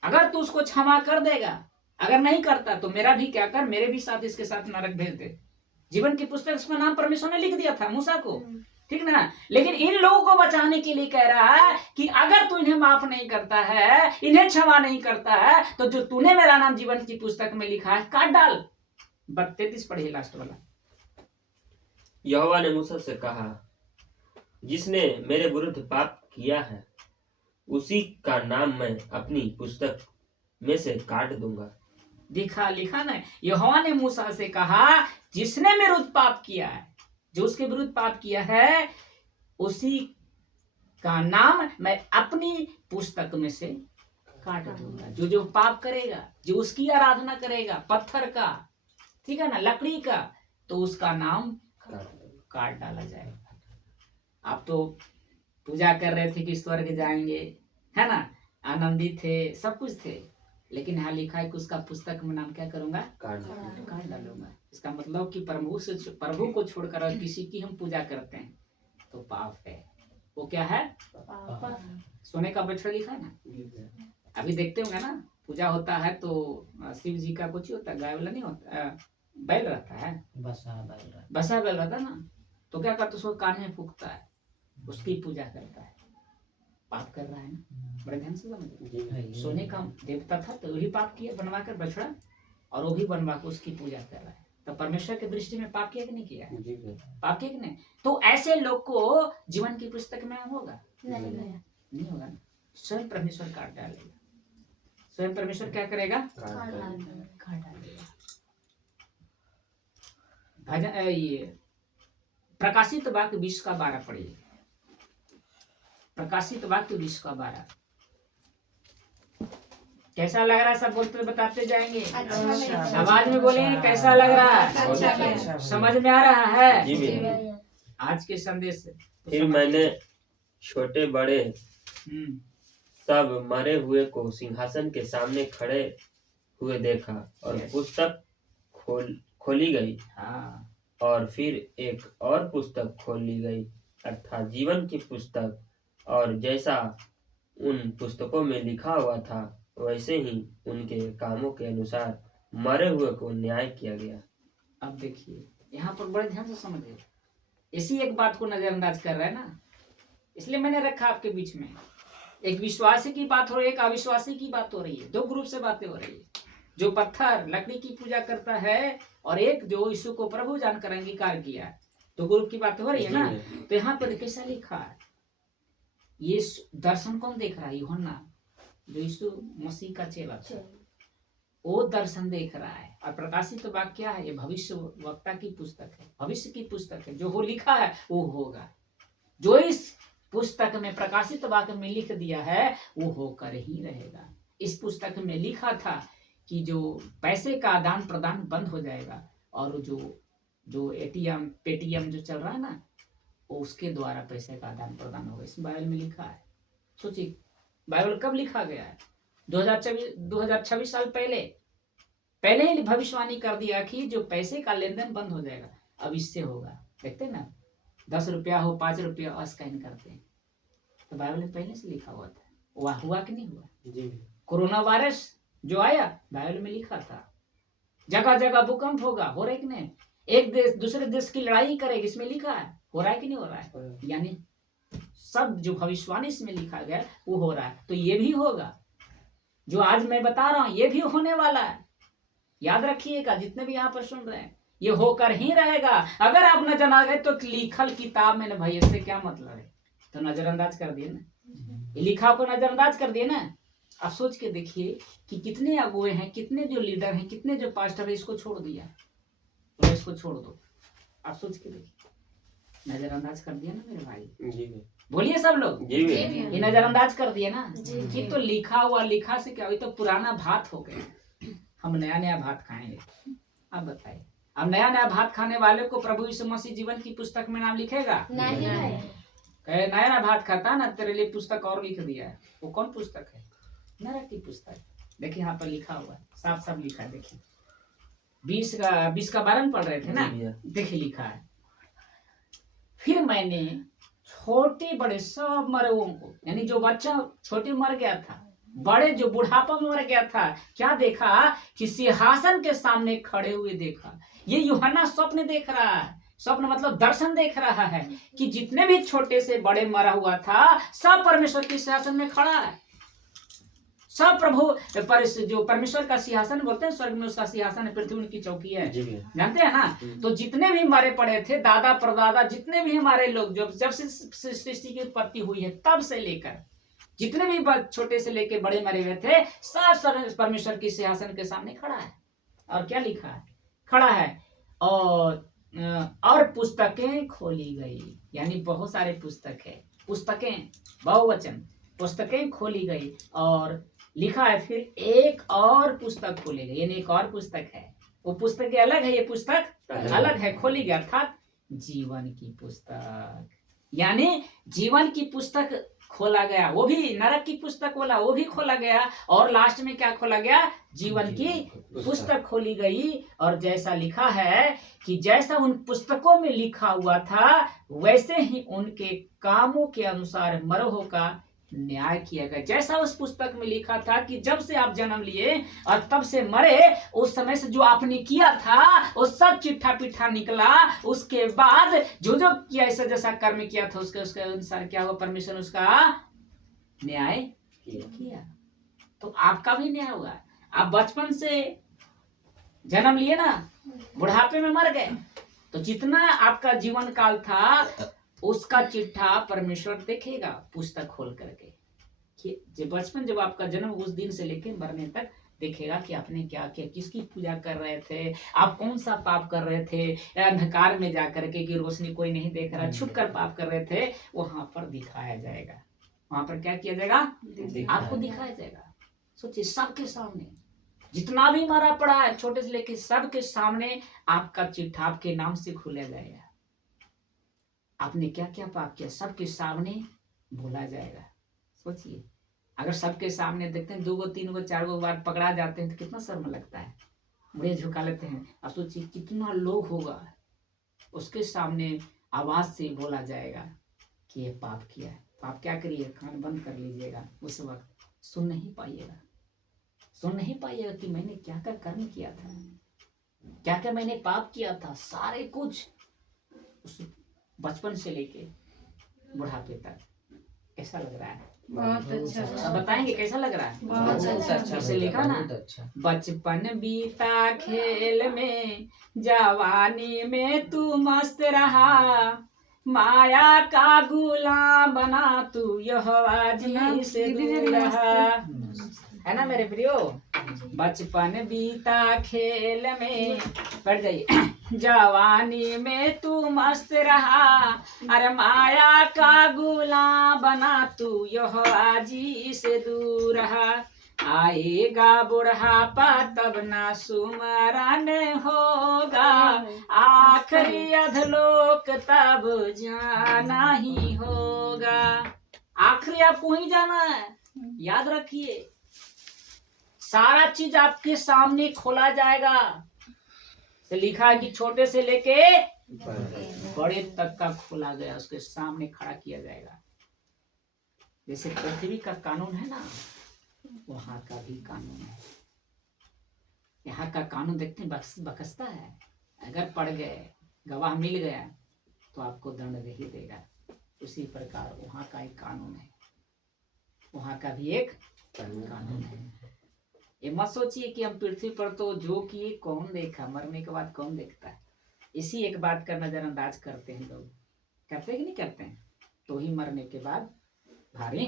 अगर तू उसको क्षमा कर देगा, अगर नहीं करता तो मेरा भी क्या कर, मेरे भी साथ इसके साथ नरक भेज दे। जीवन की पुस्तक उसका नाम परमेश्वर ने लिख दिया था मूसा को, ठीक ना। लेकिन इन लोगों को बचाने के लिए कह रहा है कि अगर तू इन्हें माफ नहीं करता है, इन्हें क्षमा नहीं करता है, तो जो तूने मेरा नाम जीवन की पुस्तक में लिखा है काट डाल। 33 पढ़िए लास्ट वाला। यहोवा ने मूसा से कहा, जिसने मेरे विरुद्ध पाप किया है उसी का नाम मैं अपनी पुस्तक में से काट दूंगा। देखा, लिखा ना, यहोवा ने मूसा से कहा जिसने मेरे विरुद्ध पाप किया है, जो उसके विरुद्ध पाप किया है उसी का नाम मैं अपनी पुस्तक में से काट दूंगा। जो जो पाप करेगा, जो उसकी आराधना करेगा, पत्थर का, ठीक है ना, लकड़ी का, तो उसका नाम काट डाला जाएगा। आप तो पूजा कर रहे थे कि स्वर्ग जाएंगे, है ना, आनंदित थे, सब कुछ थे, लेकिन यहाँ लिखा है कि उसका पुस्तक में नाम क्या करूंगा, काट डालूंगा। इसका मतलब कि प्रभु को छोड़कर और किसी की हम पूजा करते हैं तो पाप है। वो क्या है, सोने का बछड़ा लिखा है ना। अभी देखते होंगे ना, पूजा होता है तो शिव जी का कुछ होता है, गाय वाला नहीं होता, बैल रहता है, बसा बैल रहता है ना, तो क्या करता है उसको कान में फूकता है, उसकी पूजा करता है। पाप कर रहा है ना, बड़े ध्यान से समझिए। सोने का देवता था तो वही पाप किया, बनवा कर बछड़ा, और वो भी बनवा कर उसकी पूजा कर रहा है। तो परमेश्वर की दृष्टि में पाप किया कि नहीं किया है? पाप किया कि नहीं? तो ऐसे लोग को जीवन की पुस्तक में होगा नहीं होगा ना। स्वयं परमेश्वर काट डालेगा। स्वयं परमेश्वर क्या करेगा, काट डालेगा। भजन ये प्रकाशित वाक्य 20 का 12 पढ़िए। प्रकाशित वाक्य 20 का 12 कैसा लग रहा है? सब बोलते बताते जाएंगे, आवाज में बोलेंगे कैसा लग रहा है, समझ में आ रहा है आज के संदेश से। फिर मैंने छोटे बड़े सब मरे हुए को सिंहासन के सामने खड़े हुए देखा, और पुस्तक खोली गई। हाँ, और फिर एक और पुस्तक खोल ली गई, अर्थात जीवन की पुस्तक, और जैसा उन पुस्तकों में लिखा हुआ था वैसे ही उनके कामों के अनुसार मरे हुए को न्याय किया गया। अब देखिए यहाँ पर बड़े ध्यान से समझिए, इसी एक बात को नजरअंदाज कर रहा है ना, इसलिए मैंने रखा आपके बीच में एक विश्वासी की बात हो रही है, एक अविश्वासी की बात हो रही है। दो ग्रुप से बातें हो रही है, जो पत्थर लकड़ी की पूजा करता है और एक जो यीशु को प्रभु जानकर अंगीकार किया है। तो ग्रुप की बात हो रही है ना। तो यहाँ पर कैसा लिखा है, ये दर्शन कौन देख रहा है? यूहन्ना, जो यीशु मसीह का चेला था, वो दर्शन देख रहा है। और प्रकाशित वाक्य क्या है? ये भविष्य वक्ता की पुस्तक है, भविष्य की पुस्तक है। जो हो लिखा है वो होगा, जो इस पुस्तक में प्रकाशित वाक्य में लिख दिया है वो होकर ही रहेगा। इस पुस्तक में लिखा था कि जो पैसे का आदान प्रदान बंद हो जाएगा और जो एटीएम पेटीएम जो चल रहा है ना, वो उसके द्वारा पैसे का आदान प्रदान होगा। इस बाइबल में लिखा है। सोचिए, बाइबल कब लिखा गया है? 2026 साल पहले ही भविष्यवाणी कर दिया कि जो पैसे का लेन देन बंद हो जाएगा, अब इससे होगा। देखते ना, 10 रुपया हो, 5 रुपया स्कैन करते हैं, तो बाइबल में पहले से लिखा हुआ था। वह हुआ कि नहीं हुआ? जी। कोरोना वायरस जो आया, बाइबल में लिखा था। जगह जगह भूकंप होगा, हो रहा है कि नहीं? एक देश दूसरे देश की लड़ाई करेगी, इसमें लिखा है। हो रहा है कि नहीं हो रहा है? यानी सब जो भविष्यवाणी इसमें लिखा गया वो हो रहा है। तो ये भी होगा, जो आज मैं बता रहा हूं ये भी होने वाला है। याद रखिएगा, जितने भी यहाँ पर सुन रहे हैं, ये होकर ही रहेगा। अगर आप नजर आ गए तो लिखल किताब में ना भाई, इससे क्या मतलब है? तो नजरअंदाज कर दिए ना, ये लिखा को नजरअंदाज कर दिए ना। आप सोच के देखिए कि कितने अगुए हैं, कितने जो लीडर हैं, कितने जो पास्टर है, इसको छोड़ दिया, तो इसको छोड़ दो। आप सोच के देखिए, नजरअंदाज कर दिया ना मेरे भाई। जी बोलिए सब लोग, जी ये नजरअंदाज कर दिए ना। कि तो लिखा हुआ, लिखा से क्या हुई? तो पुराना भात हो गया, हम नया नया भात खाएंगे। अब बताइए, अब नया नया भात खाने वाले को प्रभु यीशु मसीह जीवन की पुस्तक में नाम लिखेगा? नहीं। कहे नया नया भात खाता ना, तेरे लिए पुस्तक और लिख दिया है। वो कौन पुस्तक है? नरक की पुस्तक। देखिए यहाँ पर लिखा हुआ है, साफ साफ लिखा है। देखिए 20 का 12 पढ़ रहे थे ना, देखिए लिखा है, फिर मैंने छोटे बड़े सब मरे हुओं को, यानी जो बच्चा छोटे मर गया था, बड़े जो बुढ़ापा में मर गया था, क्या देखा? कि सिंहासन के सामने खड़े हुए देखा। ये यूहन्ना स्वप्न देख रहा है। स्वप्न मतलब दर्शन देख रहा है कि जितने भी छोटे से बड़े मरा हुआ था, सब परमेश्वर के सिंहासन में खड़ा है। सब प्रभु जो परमेश्वर का सिंहासन बोलते हैं, स्वर्ग में उसका सिंहासन है, पृथ्वी उनकी चौकी है, जानते हैं ना। तो जितने भी मरे पड़े थे, दादा परदादा, जितने भी हमारे लोग, जब से सृष्टि की उत्पत्ति हुई है तब से लेकर, जितने भी छोटे से लेके बड़े मरे हुए थे, सब परमेश्वर की सिंहासन के सामने खड़ा है। और क्या लिखा है? खड़ा है और पुस्तकें खोली गई, यानी बहुत सारे पुस्तक है, पुस्तकें बहुवचन, पुस्तकें खोली गई। और लिखा है फिर एक और पुस्तक खोली गई, यानी एक और पुस्तक है। वो पुस्तक अलग है, ये पुस्तक अलग है, खोली गई, अर्थात जीवन की पुस्तक। यानी जीवन की पुस्तक खोला गया, वो भी नरक की पुस्तक बोला, वो भी खोला गया। और लास्ट में क्या खोला गया? जीवन की पुस्तक खोली गई। और जैसा लिखा है कि जैसा उन पुस्तकों में लिखा हुआ था, वैसे ही उनके कामों के अनुसार मरों का न्याय किया गया। जैसा उस पुस्तक में लिखा था कि जब से आप जन्म लिए और तब से मरे, उस समय से जो आपने किया था वो सब चिट्ठा पिट्ठा निकला। उसके बाद जो जो किया, ऐसा जैसा कर्म किया था, उसके अनुसार क्या हुआ? परमेश्वर उसका न्याय किया। तो आपका भी न्याय हुआ। आप बचपन से जन्म लिए ना, बुढ़ापे में मर गए, तो जितना आपका जीवन काल था उसका चिट्ठा परमेश्वर देखेगा पुस्तक खोल करके। जब बचपन, जब आपका जन्म, उस दिन से लेकर मरने तक देखेगा कि आपने क्या किया, किसकी पूजा कर रहे थे, आप कौन सा पाप कर रहे थे, अंधकार में जाकर के, कि रोशनी कोई नहीं देख रहा, छुप कर पाप कर रहे थे, वहां पर दिखाया जाएगा। वहां पर क्या किया जाएगा? आपको दिखाया जाएगा। सोचिए, सबके सामने, जितना भी मरा पड़ा है, छोटे से लेके सबके सामने आपका चिट्ठा आपके नाम से खुला जाएगा। आपने क्या क्या पाप किया, सबके सामने बोला जाएगा। सोचिए, अगर सबके सामने देखते हैं, 2 गो 3 गो 4 गो बार पकड़ा जाते हैं तो कितना शर्म लगता है, मुड़े झुका लेते हैं। अब सोचिए कितना लोग होगा, उसके सामने आवाज से बोला जाएगा कि ये पाप किया है। पाप क्या करिए? कान बंद कर लीजिएगा, उस वक्त सुन नहीं पाइएगा कि मैंने क्या क्या कर्म किया था, क्या क्या मैंने पाप किया था। सारे कुछ उस बचपन से लेके बुढ़ापे तक कैसा लग रहा है? बहुत अच्छा सब बताएंगे कैसा लग रहा है? बहुत अच्छा जैसे लिखा ना, बचपन बीता खेल में, जवानी में तू मस्त रहा, माया का गुलाम बना तू यहोवा जी से दूर रहा। है ना मेरे प्रियो? बचपन बीता खेल में, पढ़ जाइए, जवानी में तू मस्त रहा, अरे माया का गुलाम बना तू यहोवा जी से दूर रहा। आएगा बुढ़ापा तब ना सुमरन होगा, आखिरी अधलोक तब जाना ही होगा। आखिरी आपको ही जाना है, याद रखिए। सारा चीज आपके सामने खोला जाएगा। तो लिखा है कि छोटे से लेके बड़े तक का खोला गया, उसके सामने खड़ा किया जाएगा। जैसे पृथ्वी का कानून है ना, वहां का भी कानून है। यहाँ का कानून देखते हैं बकसता है। अगर पड़ गए, गवाह मिल गया तो आपको दंड दे ही देगा। उसी प्रकार वहां का एक कानून है, वहां का भी एक कानून है। ये मत सोचिए कि हम पृथ्वी पर तो जो किए कौन देखा, मरने के बाद कौन देखता है। इसी एक बात का नजरअंदाज करते हैं लोग। करते हैं कि नहीं करते हैं? तो ही मरने के बाद भारी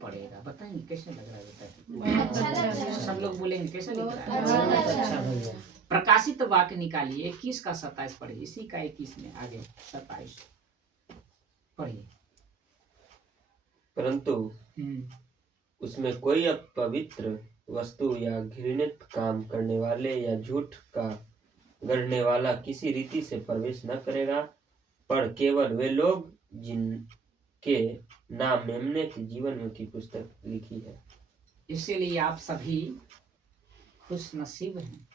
पड़ेगा। बताइए कैसे लग रहा है? बताइए। सब लोग बोलेंगे कैसे लग रहा है? प्रकाशित वाक्य निकालिए 21 का 27 पढ़िए। इसी का 21 में आगे 27 पढ़िए। परंतु उसमें कोई अपवित्र वस्तु या घृणित काम करने वाले या झूठ का गढ़ने वाला किसी रीति से प्रवेश न करेगा, पर केवल वे लोग जिनके नाम मेमने के जीवन की पुस्तक लिखी है। इसीलिए आप सभी खुश नसीब हैं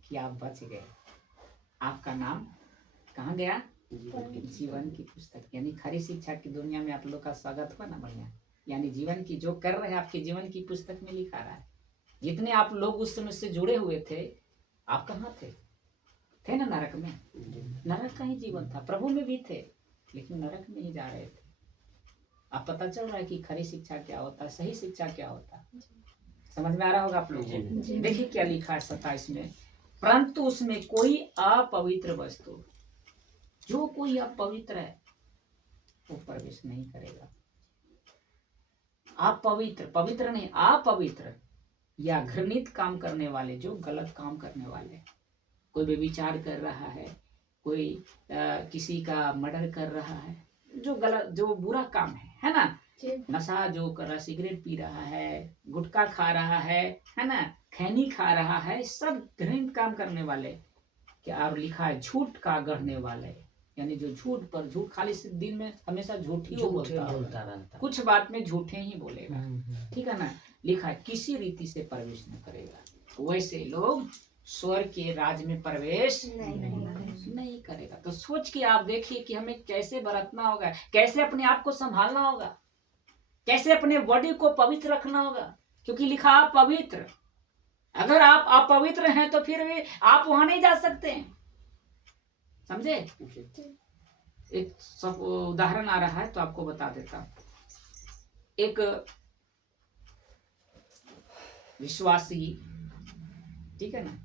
कि आप बच गए। आपका नाम कहाँ गया? जीवन की पुस्तक। यानी खरी शिक्षा की दुनिया में आप लोग का स्वागत हुआ ना, बढ़िया। यानी जीवन की जो कर रहे हैं आपके जीवन की पुस्तक में लिखा रहा है। जितने आप लोग उस समय से जुड़े हुए थे, आप कहाँ थे? थे ना नरक में। नरक का ही जीवन था। प्रभु में भी थे, लेकिन नरक में ही जा रहे थे। अब पता चल रहा है कि खरी शिक्षा क्या होता है, सही शिक्षा क्या होता है। समझ में आ रहा होगा आप लोगों को। देखिए क्या लिखा है 27 में, परंतु उसमें कोई अपवित्र वस्तु, जो कोई अपवित्र है वो प्रवेश नहीं करेगा। आप पवित्र, पवित्र नहीं, अपवित्र या घृणित काम करने वाले, जो गलत काम करने वाले, कोई व्यभिचार कर रहा है, कोई किसी का मर्डर कर रहा है, जो गलत, जो बुरा काम है ना, नशा जो कर रहा, सिगरेट पी रहा है, गुटखा खा रहा है ना, खैनी खा रहा है, सब घृणित काम करने वाले। क्या और लिखा है झूठ का गढ़ने वाले, यानी जो झूठ पर झूठ, खाली सिर्फ दिन में हमेशा झूठ ही बोलता रहता, कुछ बात में झूठे ही बोलेगा। ठीक है ना, लिखा है किसी रीति से प्रवेश न करेगा। वैसे लोग स्वर्ग के राज में प्रवेश नहीं करेगा। तो सोच के आप देखिए कि हमें कैसे बरतना होगा, कैसे अपने आप को संभालना होगा, कैसे अपने बॉडी को पवित्र रखना होगा। क्योंकि लिखा आप पवित्र, अगर आप अपवित्र हैं तो फिर भी आप वहां नहीं जा सकते हैं। समझे? एक सब उदाहरण आ रहा है तो आपको बता देता हूं। एक विश्वासी, ठीक है ना,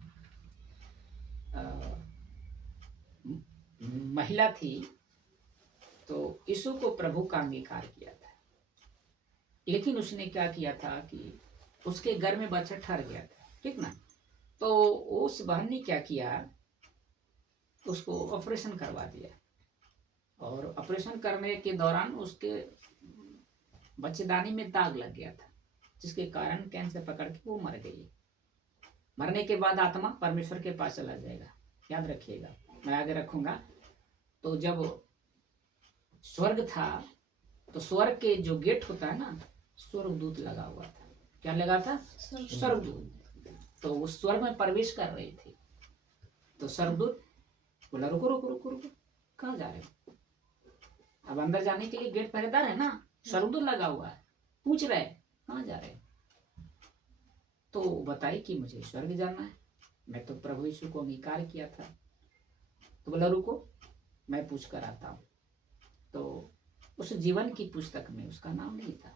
महिला थी, तो यीशु को प्रभु का अंगीकार किया था। लेकिन उसने क्या किया था कि उसके घर में बच्चा ठहर गया था, ठीक ना। तो उस बहन ने क्या किया, उसको ऑपरेशन करवा दिया। और ऑपरेशन करने के दौरान उसके बच्चेदानी में दाग लग गया था, जिसके कारण कैंसर पकड़ के वो मर गई। मरने के बाद आत्मा परमेश्वर के पास चला जाएगा, याद रखिएगा, मैं आगे रखूंगा। तो जब स्वर्ग था, तो स्वर्ग के जो गेट होता है ना, स्वर्गदूत लगा हुआ था। क्या लगा था? स्वर्गदूत। तो वो स्वर्ग में प्रवेश कर रही थी। तो स्वर्गदूत बोला रुको रुको रुको रुको, कहाँ जा रहे हो? अब अंदर जाने के लिए गेट पहरेदार है ना, स्वर्गदूत लगा हुआ है, पूछ रहे कहाँ जा रहे हो? तो बताई कि मुझे स्वर्ग जाना है, मैं तो प्रभु यीशु को अंगीकार किया था। तो बोला रुको, मैं पूछ कर आता हूँ। तो उस जीवन की पुस्तक में उसका नाम नहीं था।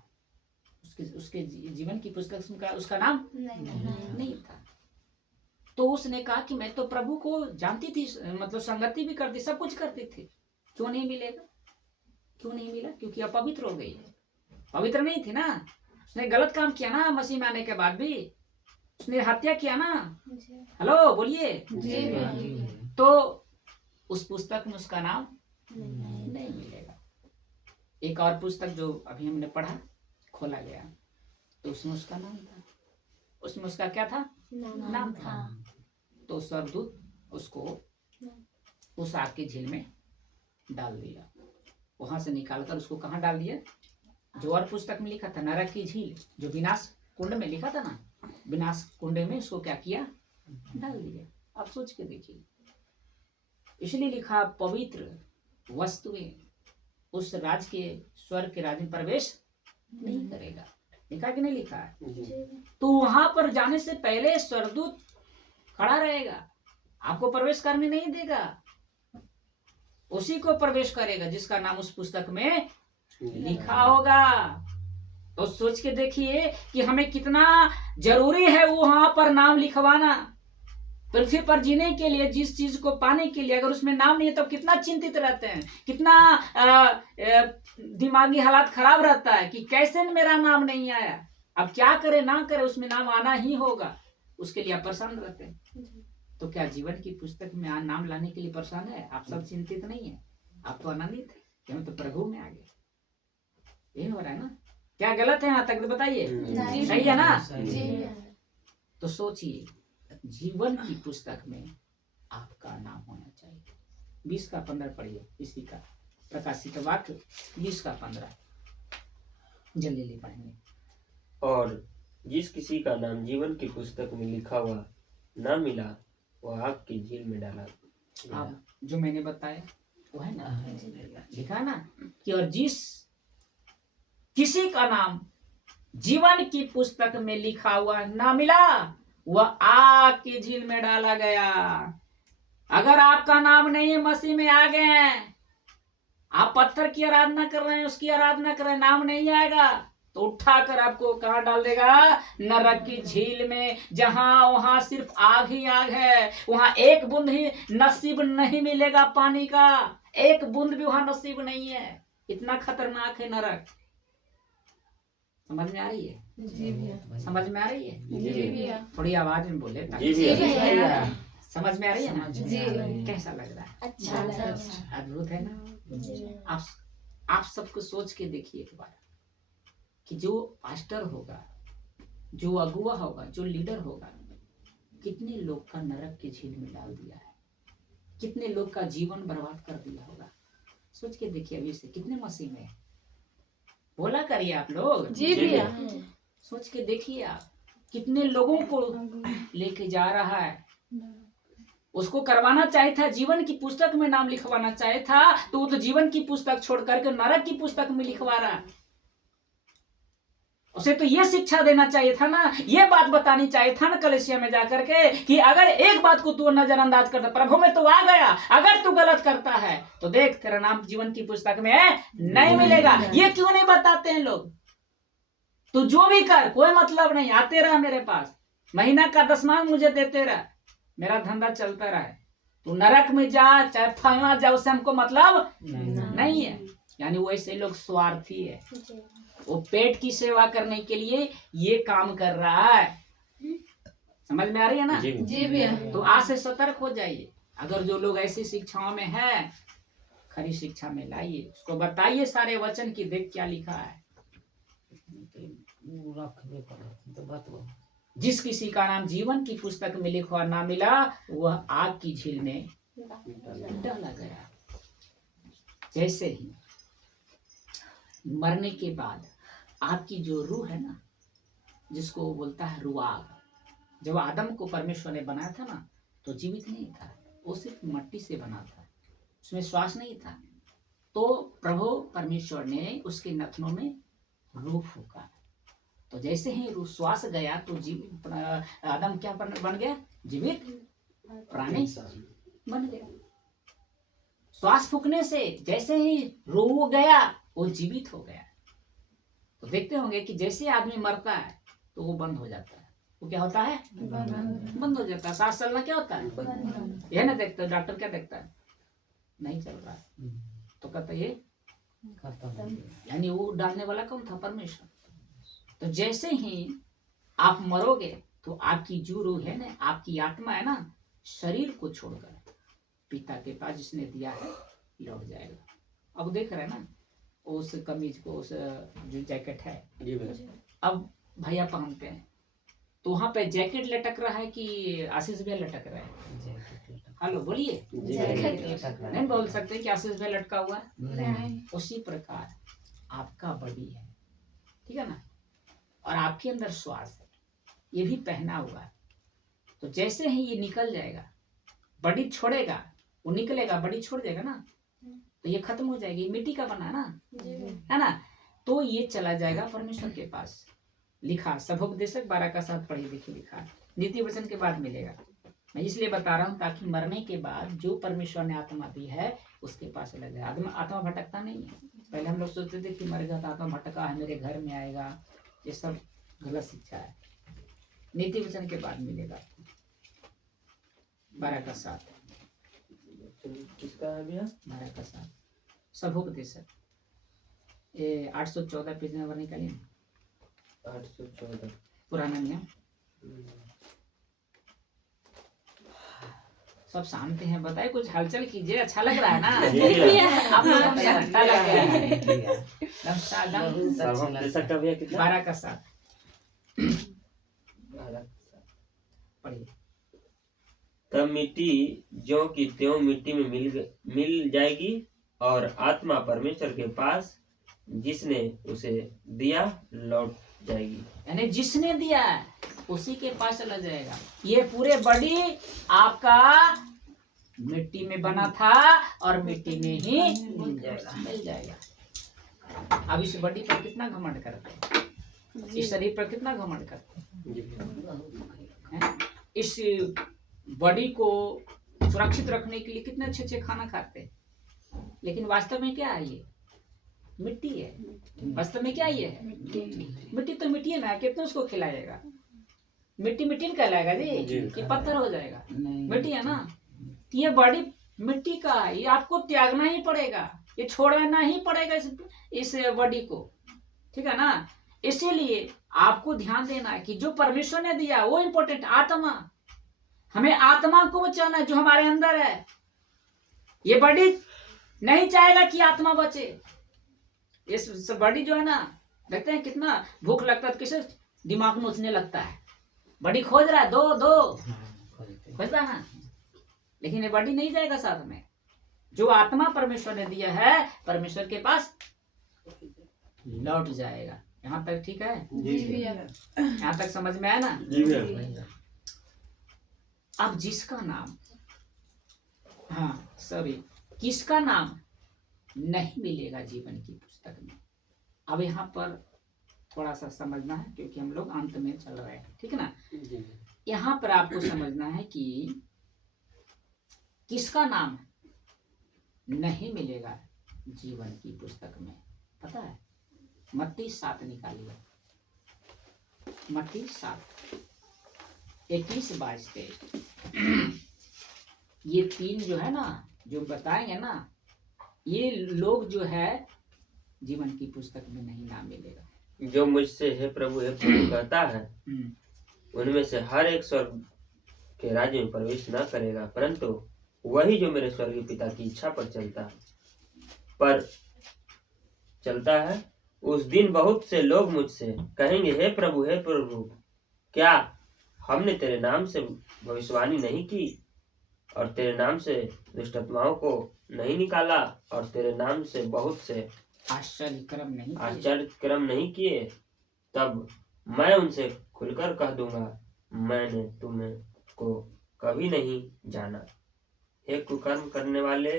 उसके जीवन की पुस्तक में उसका नाम नहीं था। तो उसने कहा कि मैं तो प्रभु को जानती थी, मतलब संगति भी करती, सब कुछ करती थी, क्यों नहीं मिलेगा? क्यों नहीं मिला? क्योंकि अपवित्र हो गई। पवित्र नहीं थी ना, उसने गलत काम किया ना, मसीह में आने के बाद भी उसने हत्या किया ना। हेलो बोलिए। तो उस पुस्तक में उसका नाम नहीं मिलेगा। एक और पुस्तक जो अभी हमने पढ़ा, खोला गया, तो उसमें उसका नाम था। उसमें उसका क्या था? नाम था। तो स्वर्गदूत उसको उस आग की झील में डाल दिया। वहां से निकालकर उसको कहाँ डाल दिया? जो और पुस्तक में लिखा था, नरक की झील, जो विनाश कुंड में लिखा था ना, विनाश कुंड में उसको क्या किया? डाल दिया। आप सोच के देखिए। इसलिए लिखा, पवित्र वस्तुएं उस राज के, स्वर्ग के राज में प्रवेश नहीं करेगा। लिखा कि नहीं लिखा है? तो वहां पर जाने से पहले स्वर्गदूत खड़ा रहेगा, आपको प्रवेश करने नहीं देगा। उसी को प्रवेश करेगा जिसका नाम उस पुस्तक में लिखा होगा। तो सोच के देखिए कि हमें कितना जरूरी है वहां पर नाम लिखवाना। पृथ्वी पर जीने के लिए, जिस चीज को पाने के लिए, अगर उसमें नाम नहीं है तो कितना चिंतित रहते हैं, कितना दिमागी हालात खराब रहता है कि कैसे मेरा नाम नहीं आया। अब क्या करे ना करे, उसमें नाम आना ही होगा, उसके लिए आप परेशान रहते हैं। तो क्या जीवन की पुस्तक में नाम लाने के लिए परेशान है? आप सब चिंतित नहीं है, आप तो आनंदित है कि हम तो प्रभु में आ गए। यही हो रहा है ना? क्या गलत है यहाँ तक तो बताइए, सही है ना? तो सोचिए, जीवन की पुस्तक में आपका नाम होना चाहिए। 20 का 15 पढ़िए, इसी का प्रकाशित वाक्य 20 का 15 जल्दी पढ़ेंगे। और जिस किसी का नाम जीवन की पुस्तक में लिखा हुआ ना मिला, वह आग की झील में डाला गया। आप जो मैंने बताया वो है ना, लिखा है ना कि और जिस किसी का नाम जीवन की पुस्तक में लिखा हुआ ना मिला, वह आग की झील में डाला गया। अगर आपका नाम नहीं मसीह में आ गए हैं, आप पत्थर की आराधना कर रहे हैं, उसकी आराधना कर रहे हैं, नाम नहीं आएगा तो उठाकर आपको कहाँ डाल देगा? नरक की झील में, जहां वहां सिर्फ आग ही आग है। वहां एक बूंद ही नसीब नहीं मिलेगा पानी का, एक बूंद भी वहां नसीब नहीं है। इतना खतरनाक है नरक। समझ में आ रही है? जी भैया। समझ में आ रही है? जी भैया। थोड़ी आवाज में बोले जी भैया। समझ में आ रही है ना? जी। कैसा लग रहा है? अच्छा लग रहा है। अद्भुत है ना? आप सबको सोच के देखिए एक बार कि जो पास्टर होगा, जो अगुआ होगा, जो लीडर होगा, कितने लोग का नरक की झील में डाल दिया है, कितने लोग का जीवन बर्बाद कर दिया होगा। सोच के देखिए अभी से कितने मसीह में बोला करिए आप लोग। जी भैया। सोच के देखिए आप कितने लोगों को लेके जा रहा है। उसको करवाना चाहिए था, जीवन की पुस्तक में नाम लिखवाना चाहिए था, तो वो तो जीवन की पुस्तक छोड़ करके नरक की पुस्तक में लिखवा रहा है। उसे तो ये शिक्षा देना चाहिए था ना, ये बात बतानी चाहिए था ना कलीसिया में जाकर के कि अगर एक बात को तू नजरअंदाज करता, प्रभु में तो आ गया, अगर तू गलत करता है तो देख तेरा नाम जीवन की पुस्तक में नहीं मिलेगा। ये क्यों नहीं बताते हैं लोग? तू जो भी कर, कोई मतलब नहीं, आते रहा मेरे पास, महीना का 10वां मुझे देते रहा, मेरा धंधा चलता रहा। तू नरक में जा चाहे फलना जा, उससे हमको मतलब नहीं है। यानी वैसे लोग स्वार्थी है, वो पेट की सेवा करने के लिए ये काम कर रहा है। समझ में आ रही है ना? जी भैया। तो आज से सतर्क हो जाइए। अगर जो लोग ऐसी शिक्षाओं में है, खरी शिक्षा में लाइए, उसको बताइए सारे वचन की, देख क्या लिखा है। जिस किसी का नाम जीवन की पुस्तक में लिखा ना मिला, वह आग की झील में डाला गया। जैसे ही मरने के बाद आपकी जो रूह है ना, जिसको वो बोलता है रुआग, जब आदम को परमेश्वर ने बनाया था ना, तो जीवित नहीं था, वो सिर्फ मिट्टी से बना था, उसमें श्वास नहीं था। तो प्रभु परमेश्वर ने उसके नथनों में रूह फूका। तो जैसे ही रूह श्वास गया तो जीवित आदम क्या बन गया? जीवित प्राणी बन गया। श्वास फूकने से जैसे ही रूह गया वो जीवित हो गया। तो देखते होंगे कि जैसे आदमी मरता है तो वो बंद हो जाता है। वो क्या होता है? बंद हो जाता है। सांस चलना क्या होता है? यह ना देखते हो, डॉक्टर क्या देखता है? नहीं चल रहा है तो कहता है ये यानी वो डालने वाला कौन था? परमेश्वर। तो जैसे ही आप मरोगे तो आपकी जो रूह है ना, आपकी आत्मा है ना, शरीर को छोड़कर पिता के पास जिसने दिया है लौट जाएगा। अब देख रहे हैं ना उस कमीज को, उस जो जैकेट है, जी भैया। अब भैया पहनते हैं तो वहां पे जैकेट लटक रहा है कि आशीष भैया लटक रहा है? हेलो बोलिए। जी नहीं बोल सकते कि आशीष भैया लटका हुआ है। नहीं। उसी प्रकार आपका बॉडी है, ठीक है ना, और आपके अंदर श्वास है, ये भी पहना हुआ है। तो जैसे ही ये निकल जाएगा, बॉडी छोड़ेगा, वो निकलेगा, बॉडी छोड़ देगा ना, तो ये खत्म हो जाएगी। मिट्टी का बना है ना, तो ये चला जाएगा परमेश्वर के पास। लिखा सभोपदेशक 12:7 पढ़िए देखिए, लिखा नीति वचन के बाद मिलेगा। मैं इसलिए बता रहा हूँ ताकि मरने के बाद जो परमेश्वर ने आत्मा दी है उसके पास लग जाए। आत्मा भटकता नहीं है। पहले हम लोग सोचते थे कि मर गया तो आत्मा भटका है, मेरे घर में आएगा, ये सब गलत शिक्षा है। नीति वचन के बाद मिलेगा 12:7। किसका है भैया? 12:7 सभोपदेशक, ये 814 पेज नंबर निकालिए। 814 पुराना नियम। सब शांत हैं, बताइए कुछ हलचल कीजिए, अच्छा लग रहा है ना? आप लोगों को अच्छा लग रहा है एकदम सादम। सभोपदेशक का भैया कितना? 12:7 पढ़िए। तब मिट्टी ज्यों की त्यों मिट्टी में मिल जाएगी और आत्मा परमेश्वर के पास जिसने उसे दिया लौट जाएगी। यानी जिसने दिया है उसी के पास चला जाएगा। ये पूरे बॉडी आपका मिट्टी में बना था और मिट्टी में ही मिल जाएगा। अब इस बॉडी पर कितना घमंड करते हैं, इस शरीर पर कितना घमंड करते हैं, इस बॉडी को सुरक्षित रखने के लिए कितने अच्छे अच्छे खाना खाते हैं, लेकिन वास्तव में क्या है? ये मिट्टी है। वास्तव में क्या ये है? मिट्टी तो मिट्टी है ना, कितना उसको खिलाएगा? मिट्टी मिट्टी न कहलाएगा जी कि पत्थर हो जाएगा? मिट्टी है ना। ये बॉडी मिट्टी का है, ये आपको त्यागना ही पड़ेगा, ये छोड़ना ही पड़ेगा इस बॉडी को, ठीक है ना। इसीलिए आपको ध्यान देना है कि जो परमेश्वर ने दिया वो इम्पोर्टेंट, आत्मा। हमें आत्मा को बचाना है जो हमारे अंदर है। ये बॉडी नहीं चाहेगा कि आत्मा बचे। इस बॉडी जो है ना, देखते हैं कितना भूख लगता है, किसे दिमाग नोचने लगता है, बॉडी खोज रहा है, दो खोजता है ना, लेकिन ये बॉडी नहीं जाएगा साथ में। जो आत्मा परमेश्वर ने दिया है परमेश्वर के पास लौट जाएगा। यहाँ तक ठीक है? यहाँ तक समझ में आया ना? अब जिसका नाम, हाँ सॉरी, किसका नाम नहीं मिलेगा जीवन की पुस्तक में। अब यहाँ पर थोड़ा सा समझना है क्योंकि हम लोग अंत में चल रहे हैं, ठीक है ना। यहाँ पर आपको समझना है कि किसका नाम नहीं मिलेगा जीवन की पुस्तक में, पता है? मत्ती 7 निकालिए, मत्ती 7 21-22। ये 3 जो है ना, जो बताएंगे ना, ये लोग जो है जीवन की पुस्तक में नहीं नाम मिलेगा। जो मुझसे हे प्रभु कहता है उनमें से हर एक स्वर्ग के राज्य में प्रवेश न करेगा, परंतु वही जो मेरे स्वर्गीय पिता की इच्छा पर चलता है। उस दिन बहुत से लोग मुझसे कहेंगे, हे प्रभु क्या हमने तेरे नाम से भविष्यवाणी नहीं की और तेरे नाम से दुष्टात्माओं को नहीं निकाला और तेरे नाम से बहुत से आश्चर्य नहीं किए? तब मैं उनसे खुलकर कह दूंगा, मैंने तुम्हें को कभी नहीं जाना। हे कुकर्म करने वाले,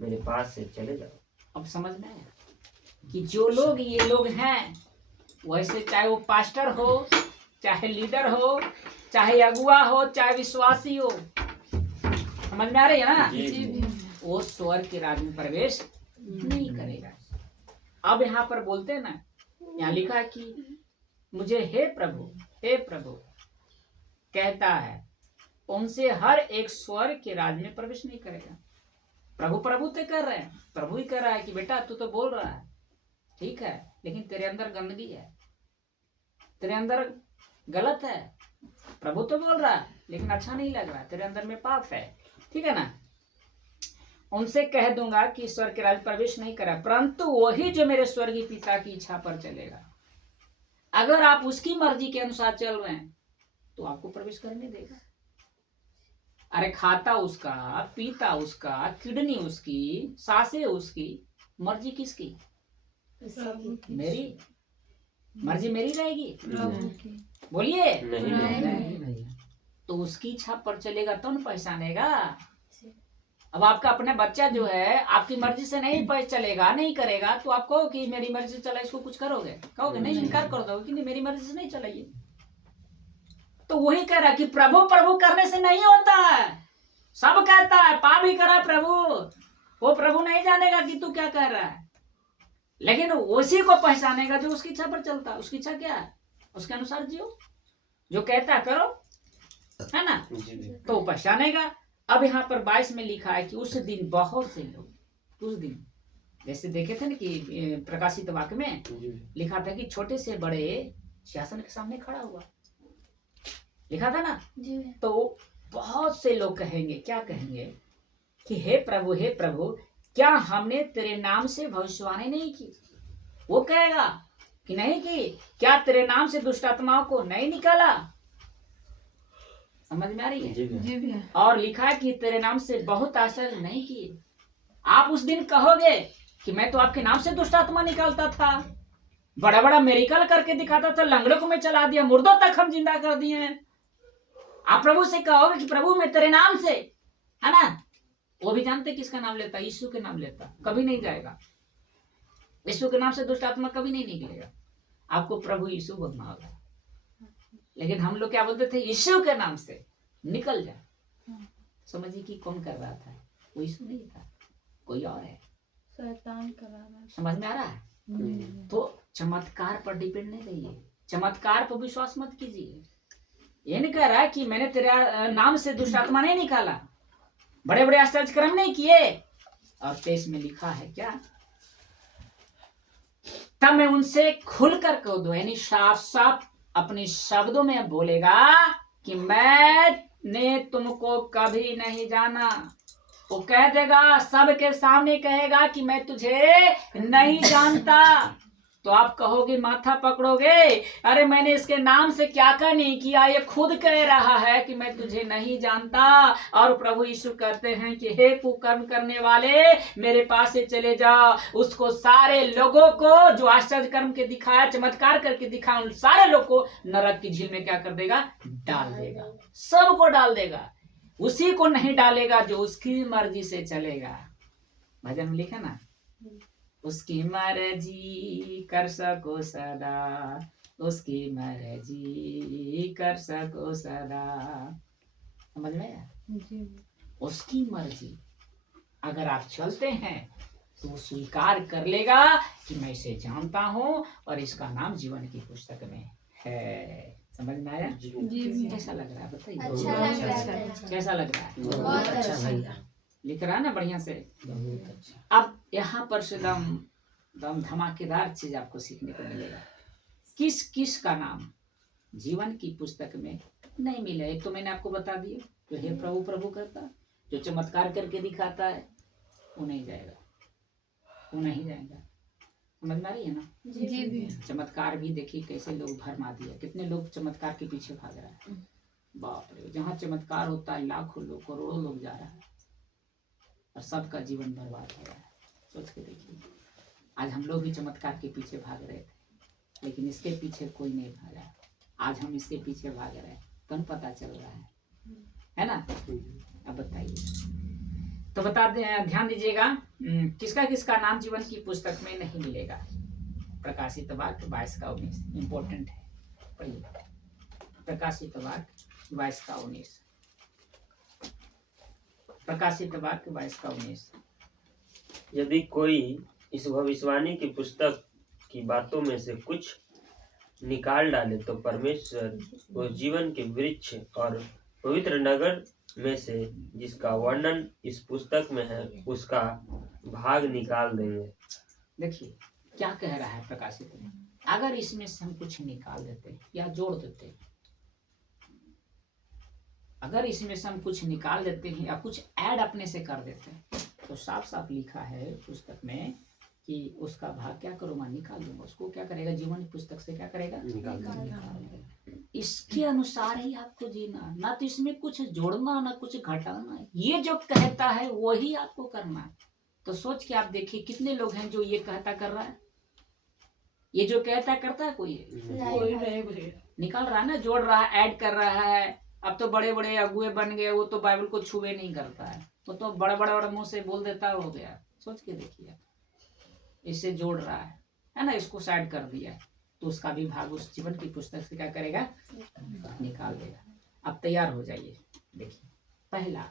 मेरे पास से चले जाओ। अब समझ में आया कि जो लोग ये लोग हैं, वैसे चाहे वो पास्टर हो, चाहे लीडर हो, चाहे अगुआ हो, चाहे विश्वासी हो, समझ में आ रही है ना, वो स्वर्ग के राज्य में प्रवेश नहीं करेगा। अब यहाँ पर बोलते हैं ना, यहाँ लिखा है कि मुझे हे प्रभु कहता है, उनसे हर एक स्वर्ग के राज में प्रवेश नहीं करेगा। प्रभु प्रभु तो कर रहे हैं, प्रभु ही कह रहा है कि बेटा तू तो बोल रहा है ठीक है, लेकिन तेरे अंदर गंदगी है, तेरे अंदर गलत है। प्रभु तो बोल रहा है लेकिन अच्छा नहीं लग रहा, तेरे अंदर में पाप है, ठीक है ना। उनसे कह दूंगा कि स्वर्ग के राज प्रवेश नहीं करा, परंतु वही जो मेरे स्वर्गीय पिता की इच्छा पर चलेगा। अगर आप उसकी मर्जी के अनुसार चल रहे हैं तो आपको प्रवेश करने देगा। अरे खाता उसका, पीता उसका, किडनी उसकी, सांसें उसकी, मर्जी किसकी? मेरी मर्जी मेरी रहेगी, बोलिए। नहीं। तो उसकी इच्छा पर चलेगा तो न पहचानेगा। अब आपका अपने बच्चा जो है आपकी मर्जी से नहीं चलेगा, नहीं करेगा, तो आप कहो कि मेरी मर्जी से चला, इसको कुछ करोगे? कहोगे नहीं, इनकार कर दोगे कि नहीं मेरी मर्जी से नहीं चलाइए। तो वही कह रहा है कि प्रभु प्रभु करने से नहीं होता है। सब कहता है पाप ही करा प्रभु, वो प्रभु नहीं जानेगा कि तू क्या कह रहा है, लेकिन उसी को पहचानेगा जो उसकी इच्छा पर चलता है। उसकी इच्छा क्या है उसके अनुसार जियो, जो कहता है करो, है ना, तो पहचानेगा। अब यहाँ पर 22 में लिखा है कि उस दिन बहुत से लोग, उस दिन जैसे देखे थे ना कि प्रकाशित वाक्य में लिखा था कि छोटे से बड़े सिंहासन के सामने खड़ा हुआ, लिखा था ना। तो बहुत से लोग कहेंगे, क्या कहेंगे कि हे प्रभु क्या हमने तेरे नाम से भविष्यवाणी नहीं की? वो कहेगा कि नहीं की। क्या तेरे नाम से दुष्ट आत्माओं को नहीं निकाला? समझ में आ रही है? और लिखा है कि तेरे नाम से बहुत आश्चर्य नहीं किए। आप उस दिन कहोगे कि मैं तो आपके नाम से दुष्ट आत्मा निकालता था, बड़ा बड़ा मेरिकल करके दिखाता था, लंगड़ों को मैं चला दिया, मुर्दों तक हम जिंदा कर दिए। आप प्रभु से कहोगे कि प्रभु मैं तेरे नाम से, है ना, वो भी जानते किसका नाम लेता? यीशु के नाम लेता, कभी नहीं जाएगा। यीशु के नाम से दुष्ट आत्मा कभी नहीं निकलेगा। आपको प्रभु यीशु बोलना होगा। लेकिन हम लोग क्या बोलते थे? यीशु के नाम से निकल जा। समझिए कि कौन कर रहा था? वो यीशु नहीं था, कोई और है, शैतान कर रहा है। समझ में आ रहा है? तो चमत्कार पर डिपेंड नहीं रहिए, चमत्कार पर विश्वास मत कीजिए। ये नहीं कह रहा है कि मैंने तेरा नाम से दुष्ट आत्मा नहीं निकाला, बड़े बड़े आश्चर्य कर्म नहीं किए। और 23 में लिखा है क्या? तब मैं उनसे खुलकर कह दूं, यानी साफ साफ अपने शब्दों में बोलेगा कि मैंने तुमको कभी नहीं जाना। वो कह देगा, सबके सामने कहेगा कि मैं तुझे नहीं जानता। तो आप कहोगे, माथा पकड़ोगे, अरे मैंने इसके नाम से क्या क्या नहीं किया, ये खुद कह रहा है कि मैं तुझे नहीं जानता। और प्रभु यीशु कहते हैं कि हे कुकर्म करने वाले, मेरे पास से चले जाओ। उसको सारे लोगों को जो आश्चर्य कर्म के दिखाया, चमत्कार करके दिखाया, उन सारे लोग को नरक की झील में क्या कर देगा? डाल देगा, सबको डाल देगा। उसी को नहीं डालेगा जो उसकी मर्जी से चलेगा। भजन में लिखा ना, उसकी मर्जी कर सको सदा, उसकी मर्जी कर सको सदा। समझ में आया? उसकी मर्जी अगर आप चलते हैं तो वो स्वीकार कर लेगा कि मैं इसे जानता हूँ और इसका नाम जीवन की पुस्तक में है। समझ में आया? कैसा लग रहा है बताइए? अच्छा लग रहा है। कैसा लग रहा है? बहुत अच्छा भैया, लिख रहा है ना बढ़िया से। बहुत अच्छा। अब यहाँ पर से दम धमाकेदार चीज आपको सीखने को मिलेगा। किस किस का नाम जीवन की पुस्तक में नहीं मिला? एक तो मैंने आपको बता दिया, जो हे प्रभु प्रभु करता, जो चमत्कार करके दिखाता है, वो नहीं जाएगा, वो नहीं जाएगा। समझ में आ रही है ना? जी। चमत्कार भी देखिए कैसे लोग भरमा दिया, कितने लोग चमत्कार के पीछे भाग रहा है। बाप रे, जहाँ चमत्कार होता है लाखों लोग, करोड़ों लोग जा रहा है और सबका जीवन बर्बाद हो रहा है। सोच के देखिए, आज हम लोग भी चमत्कार के पीछे भाग रहे थे, लेकिन इसके पीछे कोई नहीं भागा। आज हम इसके पीछे भाग रहे हैं, कौन पता चल रहा है ना? अब बताइए, तो बता दें, ध्यान दीजिएगा, किसका किसका नाम जीवन की पुस्तक में नहीं मिलेगा। प्रकाशित वाक्य 22 का 19 इंपॉर्टेंट है, पढ़िए। प्रकाशित वाक्य 22 का 19, प्रकाशित वाक्य 22 का 19। यदि कोई इस भविष्यवाणी की पुस्तक की बातों में से कुछ निकाल डाले तो परमेश्वर उस जीवन के वृक्ष और पवित्र नगर में से जिसका वर्णन इस पुस्तक में है उसका भाग निकाल देंगे। देखिए क्या कह रहा है प्रकाशित में, अगर इसमें से हम कुछ निकाल देते या जोड़ देते, अगर इसमें से हम कुछ निकाल देते हैं या कुछ ऐड अपने से कर देते हैं, तो साफ साफ लिखा है पुस्तक में कि उसका भाग क्या करूंगा, निकाल दूंगा। उसको क्या करेगा, जीवन की पुस्तक से क्या करेगा, निकाल देगा। इसके अनुसार ही आपको जीना, ना तो इसमें कुछ जोड़ना ना कुछ घटाना, ये जो कहता है वही आपको करना है। तो सोच के आप देखिए कितने लोग हैं जो ये कहता कर रहा है, ये जो कहता करता है कोई निकाल रहा है ना, जोड़ रहा है, ऐड कर रहा है। अब तो बड़े बड़े अगुए बन गए, वो तो बाइबल को छुए नहीं करता है, वो तो बड़ा बड़ा मुंह से बोल देता हो गया। सोच के देखिए, इसे जोड़ रहा है ना, इसको साइड कर दिया तो उसका भी भाग उस जीवन की पुस्तक से क्या करेगा, निकाल देगा। अब तैयार हो जाइए। देखिए पहला,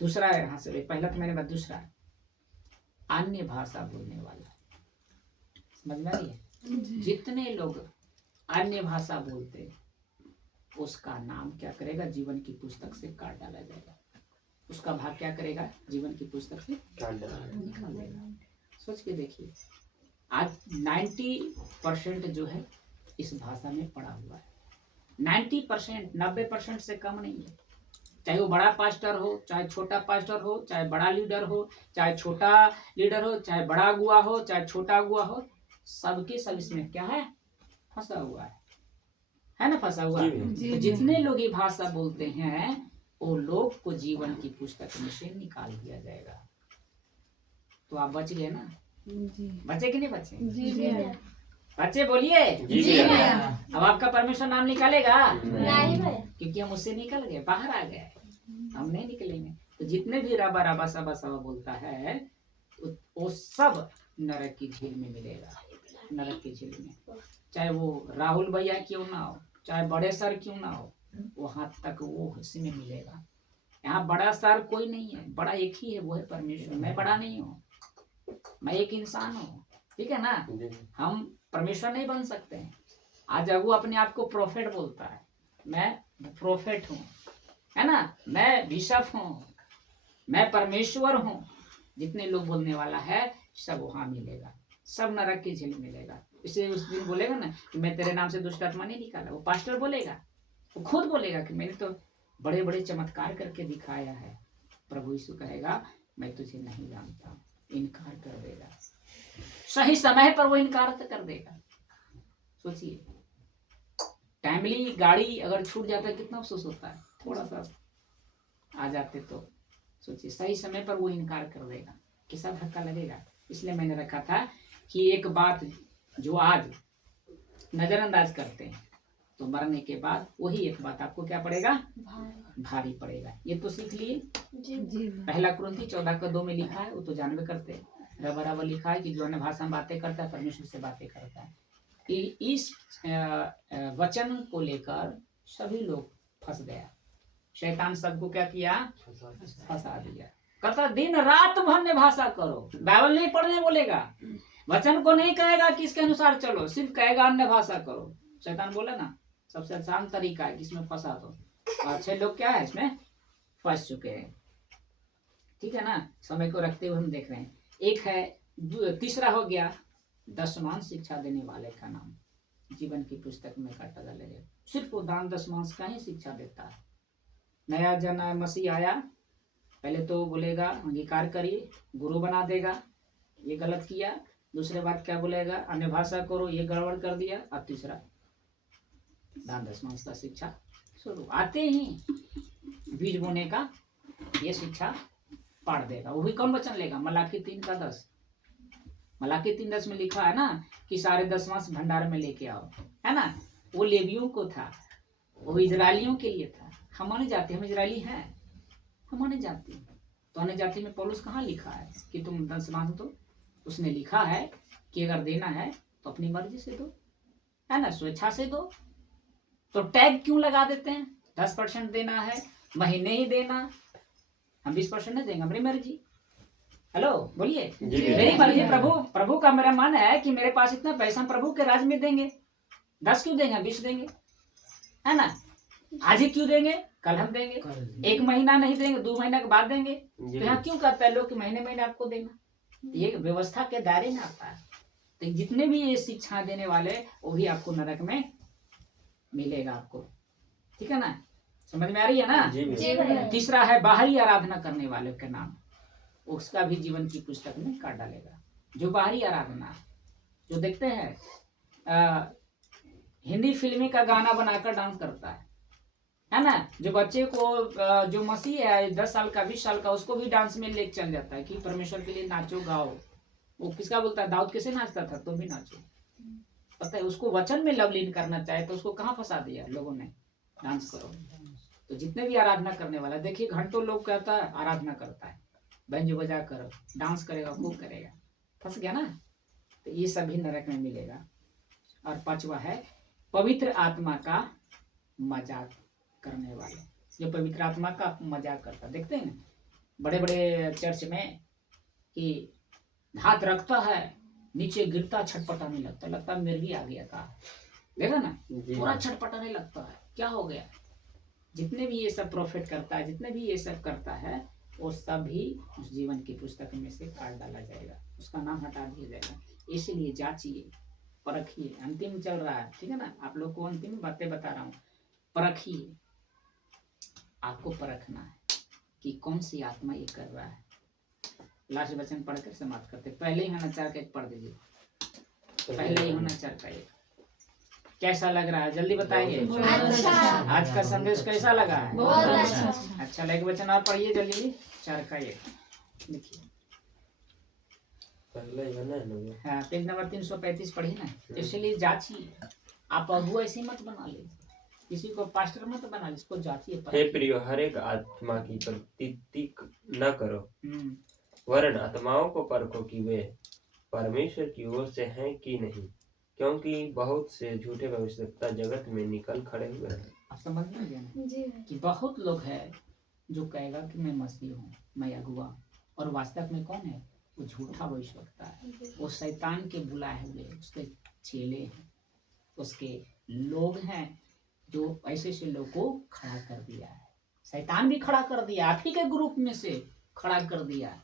दूसरा है, यहाँ से पहला तो मैंने बात, दूसरा अन्य भाषा बोलने वाला, समझ में आ रही है? जितने लोग अन्य भाषा बोलते उसका नाम क्या करेगा, जीवन की पुस्तक से काट डाला जाएगा। उसका भाग क्या करेगा, जीवन की पुस्तक से निकाल देगा। सोच के देखिए, आज 90% जो है इस भाषा में पढ़ा हुआ है। 90%, 90% से कम नहीं है। चाहे वो बड़ा पास्टर हो, चाहे छोटा पास्टर हो, चाहे बड़ा लीडर हो, चाहे छोटा लीडर हो, चाहे बड़ा अगुआ हो, चाहे छोटा अगुआ हो, सबके सब इसमें क्या है, फंसा हुआ है ना, फंसा हुआ। तो जितने लोग ये भाषा बोलते हैं वो लोग को जीवन की पुस्तक में से निकाल दिया जाएगा। तो आप बच गए ना, बचे कि नहीं बचे? जी भैया। बच्चे बोलिए जी भैया। अब आपका परमेश्वर नाम निकालेगा नहीं भैया। क्योंकि हम उससे निकल गए, बाहर आ गए, हम नहीं निकलेंगे। तो जितने भी रबा रबा सबा सबा बोलता है वो सब नरक की झील में मिलेगा, नरक की झील में। चाहे वो राहुल भैया क्यों ना हो, चाहे बड़े सर क्यों ना हो, वहां तक वो इसमें मिलेगा। यहाँ बड़ा सर कोई नहीं है, बड़ा एक ही है, वो है परमेश्वर। मैं बड़ा नहीं हूँ, मैं एक इंसान हूँ, ठीक है ना। हम परमेश्वर नहीं बन सकते हैं। आज अगू अपने आप को प्रोफेट बोलता है, मैं प्रोफेट हूँ, है ना, मैं बिशप हूँ, मैं परमेश्वर हूँ। जितने लोग बोलने वाला है सब वहां मिलेगा, सब नरक की झील मिलेगा। इसलिए उस दिन बोलेगा ना कि मैं तेरे नाम से दुष्ट आत्मा नहीं निकाला, वो पास्टर बोलेगा, वो खुद बोलेगा कि मैंने तो बड़े बड़े चमत्कार करके दिखाया है। प्रभु यीशु कहेगा मैं तुझे नहीं जानता, इनकार कर देगा। सही समय पर वो इनकार कर देगा। सोचिए, टाइमली गाड़ी अगर छूट जाता है कितना अफसोस होता है, थोड़ा सा आ जाते तो सोचिए, सही समय पर वो इनकार कर देगा, कैसा धक्का लगेगा। इसलिए मैंने रखा था कि एक बात जो आज नजरअंदाज करते हैं तो मरने के बाद वही एक बात आपको क्या पड़ेगा, भारी पड़ेगा। ये तो सीख लिए। पहला कुरिन्थी 14:2 में लिखा है, वो तो जानवे करते हैं, बराबर लिखा है कि जो अन्य भाषा में बातें करता है परमेश्वर से बातें करता है। इस वचन को लेकर सभी लोग फंस गया। शैतान सबको क्या किया, फंसा दिया। कहता दिन रात अन्य भाषा करो, बाइबल नहीं पढ़ने बोलेगा, वचन को नहीं कहेगा कि इसके अनुसार चलो, सिर्फ कहेगा अन्य भाषा करो। शैतान बोला ना सबसे आसान तरीका है कि इसमें फंसा दो। अच्छे लोग क्या है इसमें फंस चुके हैं, ठीक है ना। समय को रखते हुए हम देख रहे हैं। एक है, तीसरा हो गया दशमांश शिक्षा देने वाले का नाम जीवन की पुस्तक में काटा डालेगा। सिर्फ वो दान दशमांश का ही शिक्षा देता है। नया जन मसीह आया, पहले तो बोलेगा अंगीकार करिए, गुरु बना देगा, ये गलत किया। दूसरे बात क्या बोलेगा, अन्य भाषा करो, ये गड़बड़ कर दिया। अब तीसरा दान दशमांश का शिक्षा शुरू। आते ही बीज बोने का ये शिक्षा पढ़ देगा। वो भी कौन वचन लेगा, मलाकी 3:10। मलाकी 3:10 में लिखा है ना कि सारे दशमांश भंडार में लेके आओ, है ना। वो लेवियों को था, वो इजरायलियों के लिए था। हम नहीं जाते, हम इजरायली हैं, हम नहीं जाते। तो अन्य जाति में पौलुस कहाँ लिखा है कि तुम दशमांश दो। उसने लिखा है कि अगर देना है तो अपनी मर्जी से दो, है ना, स्वेच्छा से दो। तो टैग क्यों लगा देते हैं, 10% देना है, महीने ही देना, हम 20% नहीं देंगे, हमारी मर्जी। हेलो बोलिए। जी मेरी मर्जी प्रभु, प्रभु का मेरा मन है कि मेरे पास इतना पैसा प्रभु के राज में देंगे। 10 क्यों देंगे, 20 देंगे, है ना। आज ही क्यों देंगे, कल हम देंगे। कर 1 महीना नहीं देंगे, 2 महीना के बाद देंगे। जी तो यहाँ क्यों कहता है लोग कि महीने महीने आपको देना। ये व्यवस्था के दायरे में आता है। तो जितने भी ये शिक्षा देने वाले वो भी आपको नरक में मिलेगा आपको, ठीक है ना। समझ में आ रही है ना। जी जी भैया। तीसरा है बाहरी आराधना करने वाले के नाम, उसका भी जीवन की पुस्तक में काट डालेगा। जो बाहरी आराधना, जो देखते हैं हिंदी फिल्मी का गाना बनाकर डांस करता है ना। जो बच्चे को जो मसीह है 10 साल का 20 साल का, उसको भी डांस में लेके चल जाता है कि परमेश्वर के लिए नाचो गाओ। वो किसका बोलता है, दाऊद कैसे नाचता था, तुम भी नाचो। पता है, उसको वचन में लवलीन करना चाहे तो उसको कहाँ फंसा दिया लोगों ने, डांस करो। तो जितने भी आराधना करने वाला, देखिए घंटों लोग कहता है आराधना करता है, बैंजो बजा कर डांस करेगा, खूब करेगा, फंस गया ना। तो ये सभी नरक में मिलेगा। और 5वां है पवित्र आत्मा का मजाक करने वाले। जो पवित्र आत्मा का मजाक करता, देखते हैं ना बड़े बड़े चर्च में कि हाथ रखता है, नीचे गिरता, छटपटाने लगता है मिर्गी आ गया था, देखा ना, जी पूरा छटपटाने लगता है, क्या हो गया। जितने भी ये सब प्रॉफिट करता है, जितने भी ये सब करता है, वो सभी उस जीवन की पुस्तक में से काट डाला जाएगा, उसका नाम हटा दिया जाएगा। इसलिए जांचिए, परखिए। अंतिम चल रहा है, ठीक है ना। आप लोग को अंतिम बातें बता रहा हूँ, परखिए। आपको परखना है कि कौन सी आत्मा ये कर रहा है। लास्ट वचन पढ़कर समाप्त करते। पहले ही होना 4 का 1 पढ़ दीजिए। पहले ही होना 4 का 1 कैसा लग रहा है, जल्दी बताइए। अच्छा। आज का संदेश कैसा लगा है? बहुत अच्छा। अच्छा, एक वचन और पढ़िए जल्दी। 4 का 1 लिखिए। पहले ही है ना। हाँ, पेज नंबर 335 पढ़िए ना। इसलिए जांचिए। आप अगुआ ऐसे मत बना ले, किसी को पास्टर मत बना ले, इसको जांचिए। हे प्रियो, हर एक आत्मा की प्रतीति न करो, वरन आत्माओं को परखो कि वे परमेश्वर की ओर से हैं कि नहीं, क्योंकि बहुत से झूठे भविष्यवक्ता जगत में निकल खड़े हुए हैं। आप समझ में गए ना जी कि बहुत लोग हैं जो कहेगा कि मैं मसीह हूँ, मैं अगुआ, और वास्तव में कौन है, वो झूठा भविष्यवक्ता है। वो शैतान के बुलाए हुए उसके चेले हैं, उसके लोग हैं, जो ऐसे से लोग को खड़ा कर दिया है। शैतान भी खड़ा कर दिया, आप ही के ग्रुप में से खड़ा कर दिया।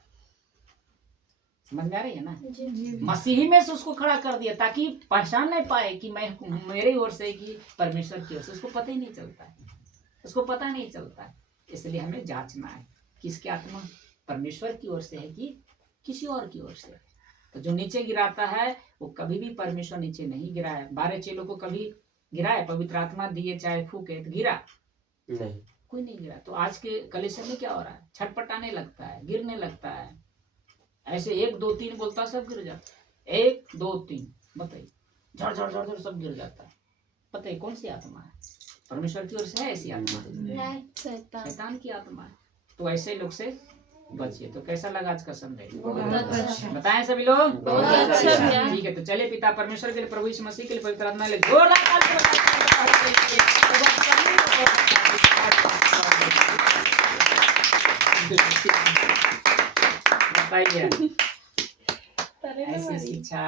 समझ में आ रही है ना। जी मसीही में से उसको खड़ा कर दिया ताकि पहचान नहीं पाए कि मैं मेरे ओर से कि परमेश्वर की ओर से। उसको पता ही नहीं चलता है, उसको पता नहीं चलता है। इसलिए हमें जांचना है किसकी आत्मा परमेश्वर की ओर से है कि किसी और की ओर से। तो जो नीचे गिराता है वो कभी भी परमेश्वर नीचे नहीं गिरा है। 12 चेलों को कभी गिरा है, पवित्र आत्मा दिए चाहे फूके, तो गिरा नहीं, कोई नहीं गिरा। तो आज के कलीसिया में क्या हो रहा है, छटपटाने लगता है, गिरने लगता है। ऐसे 1 2 3 बोलता सब गिर जाता है। 1 2 3 बताइए, झड़ झड़ झड़ झड़ सब गिर जाता है। पता है कौन सी आत्मा है, परमेश्वर की ओर से है ऐसी आत्मा, नहीं, शैतान। शैतान की आत्मा है। तो ऐसे लोग से बचिए। तो कैसा लगा आज का संदेश? बहुत अच्छा। बताएं सभी लोग। बहुत अच्छा भैया। ठीक है, तो चलिए पिता परमेश्वर के लिए, प्रभु यीशु मसीह के लिए पवित्र आत्मा ले जोरदार ताली बजाइए। बताइए ऐसी शिक्षा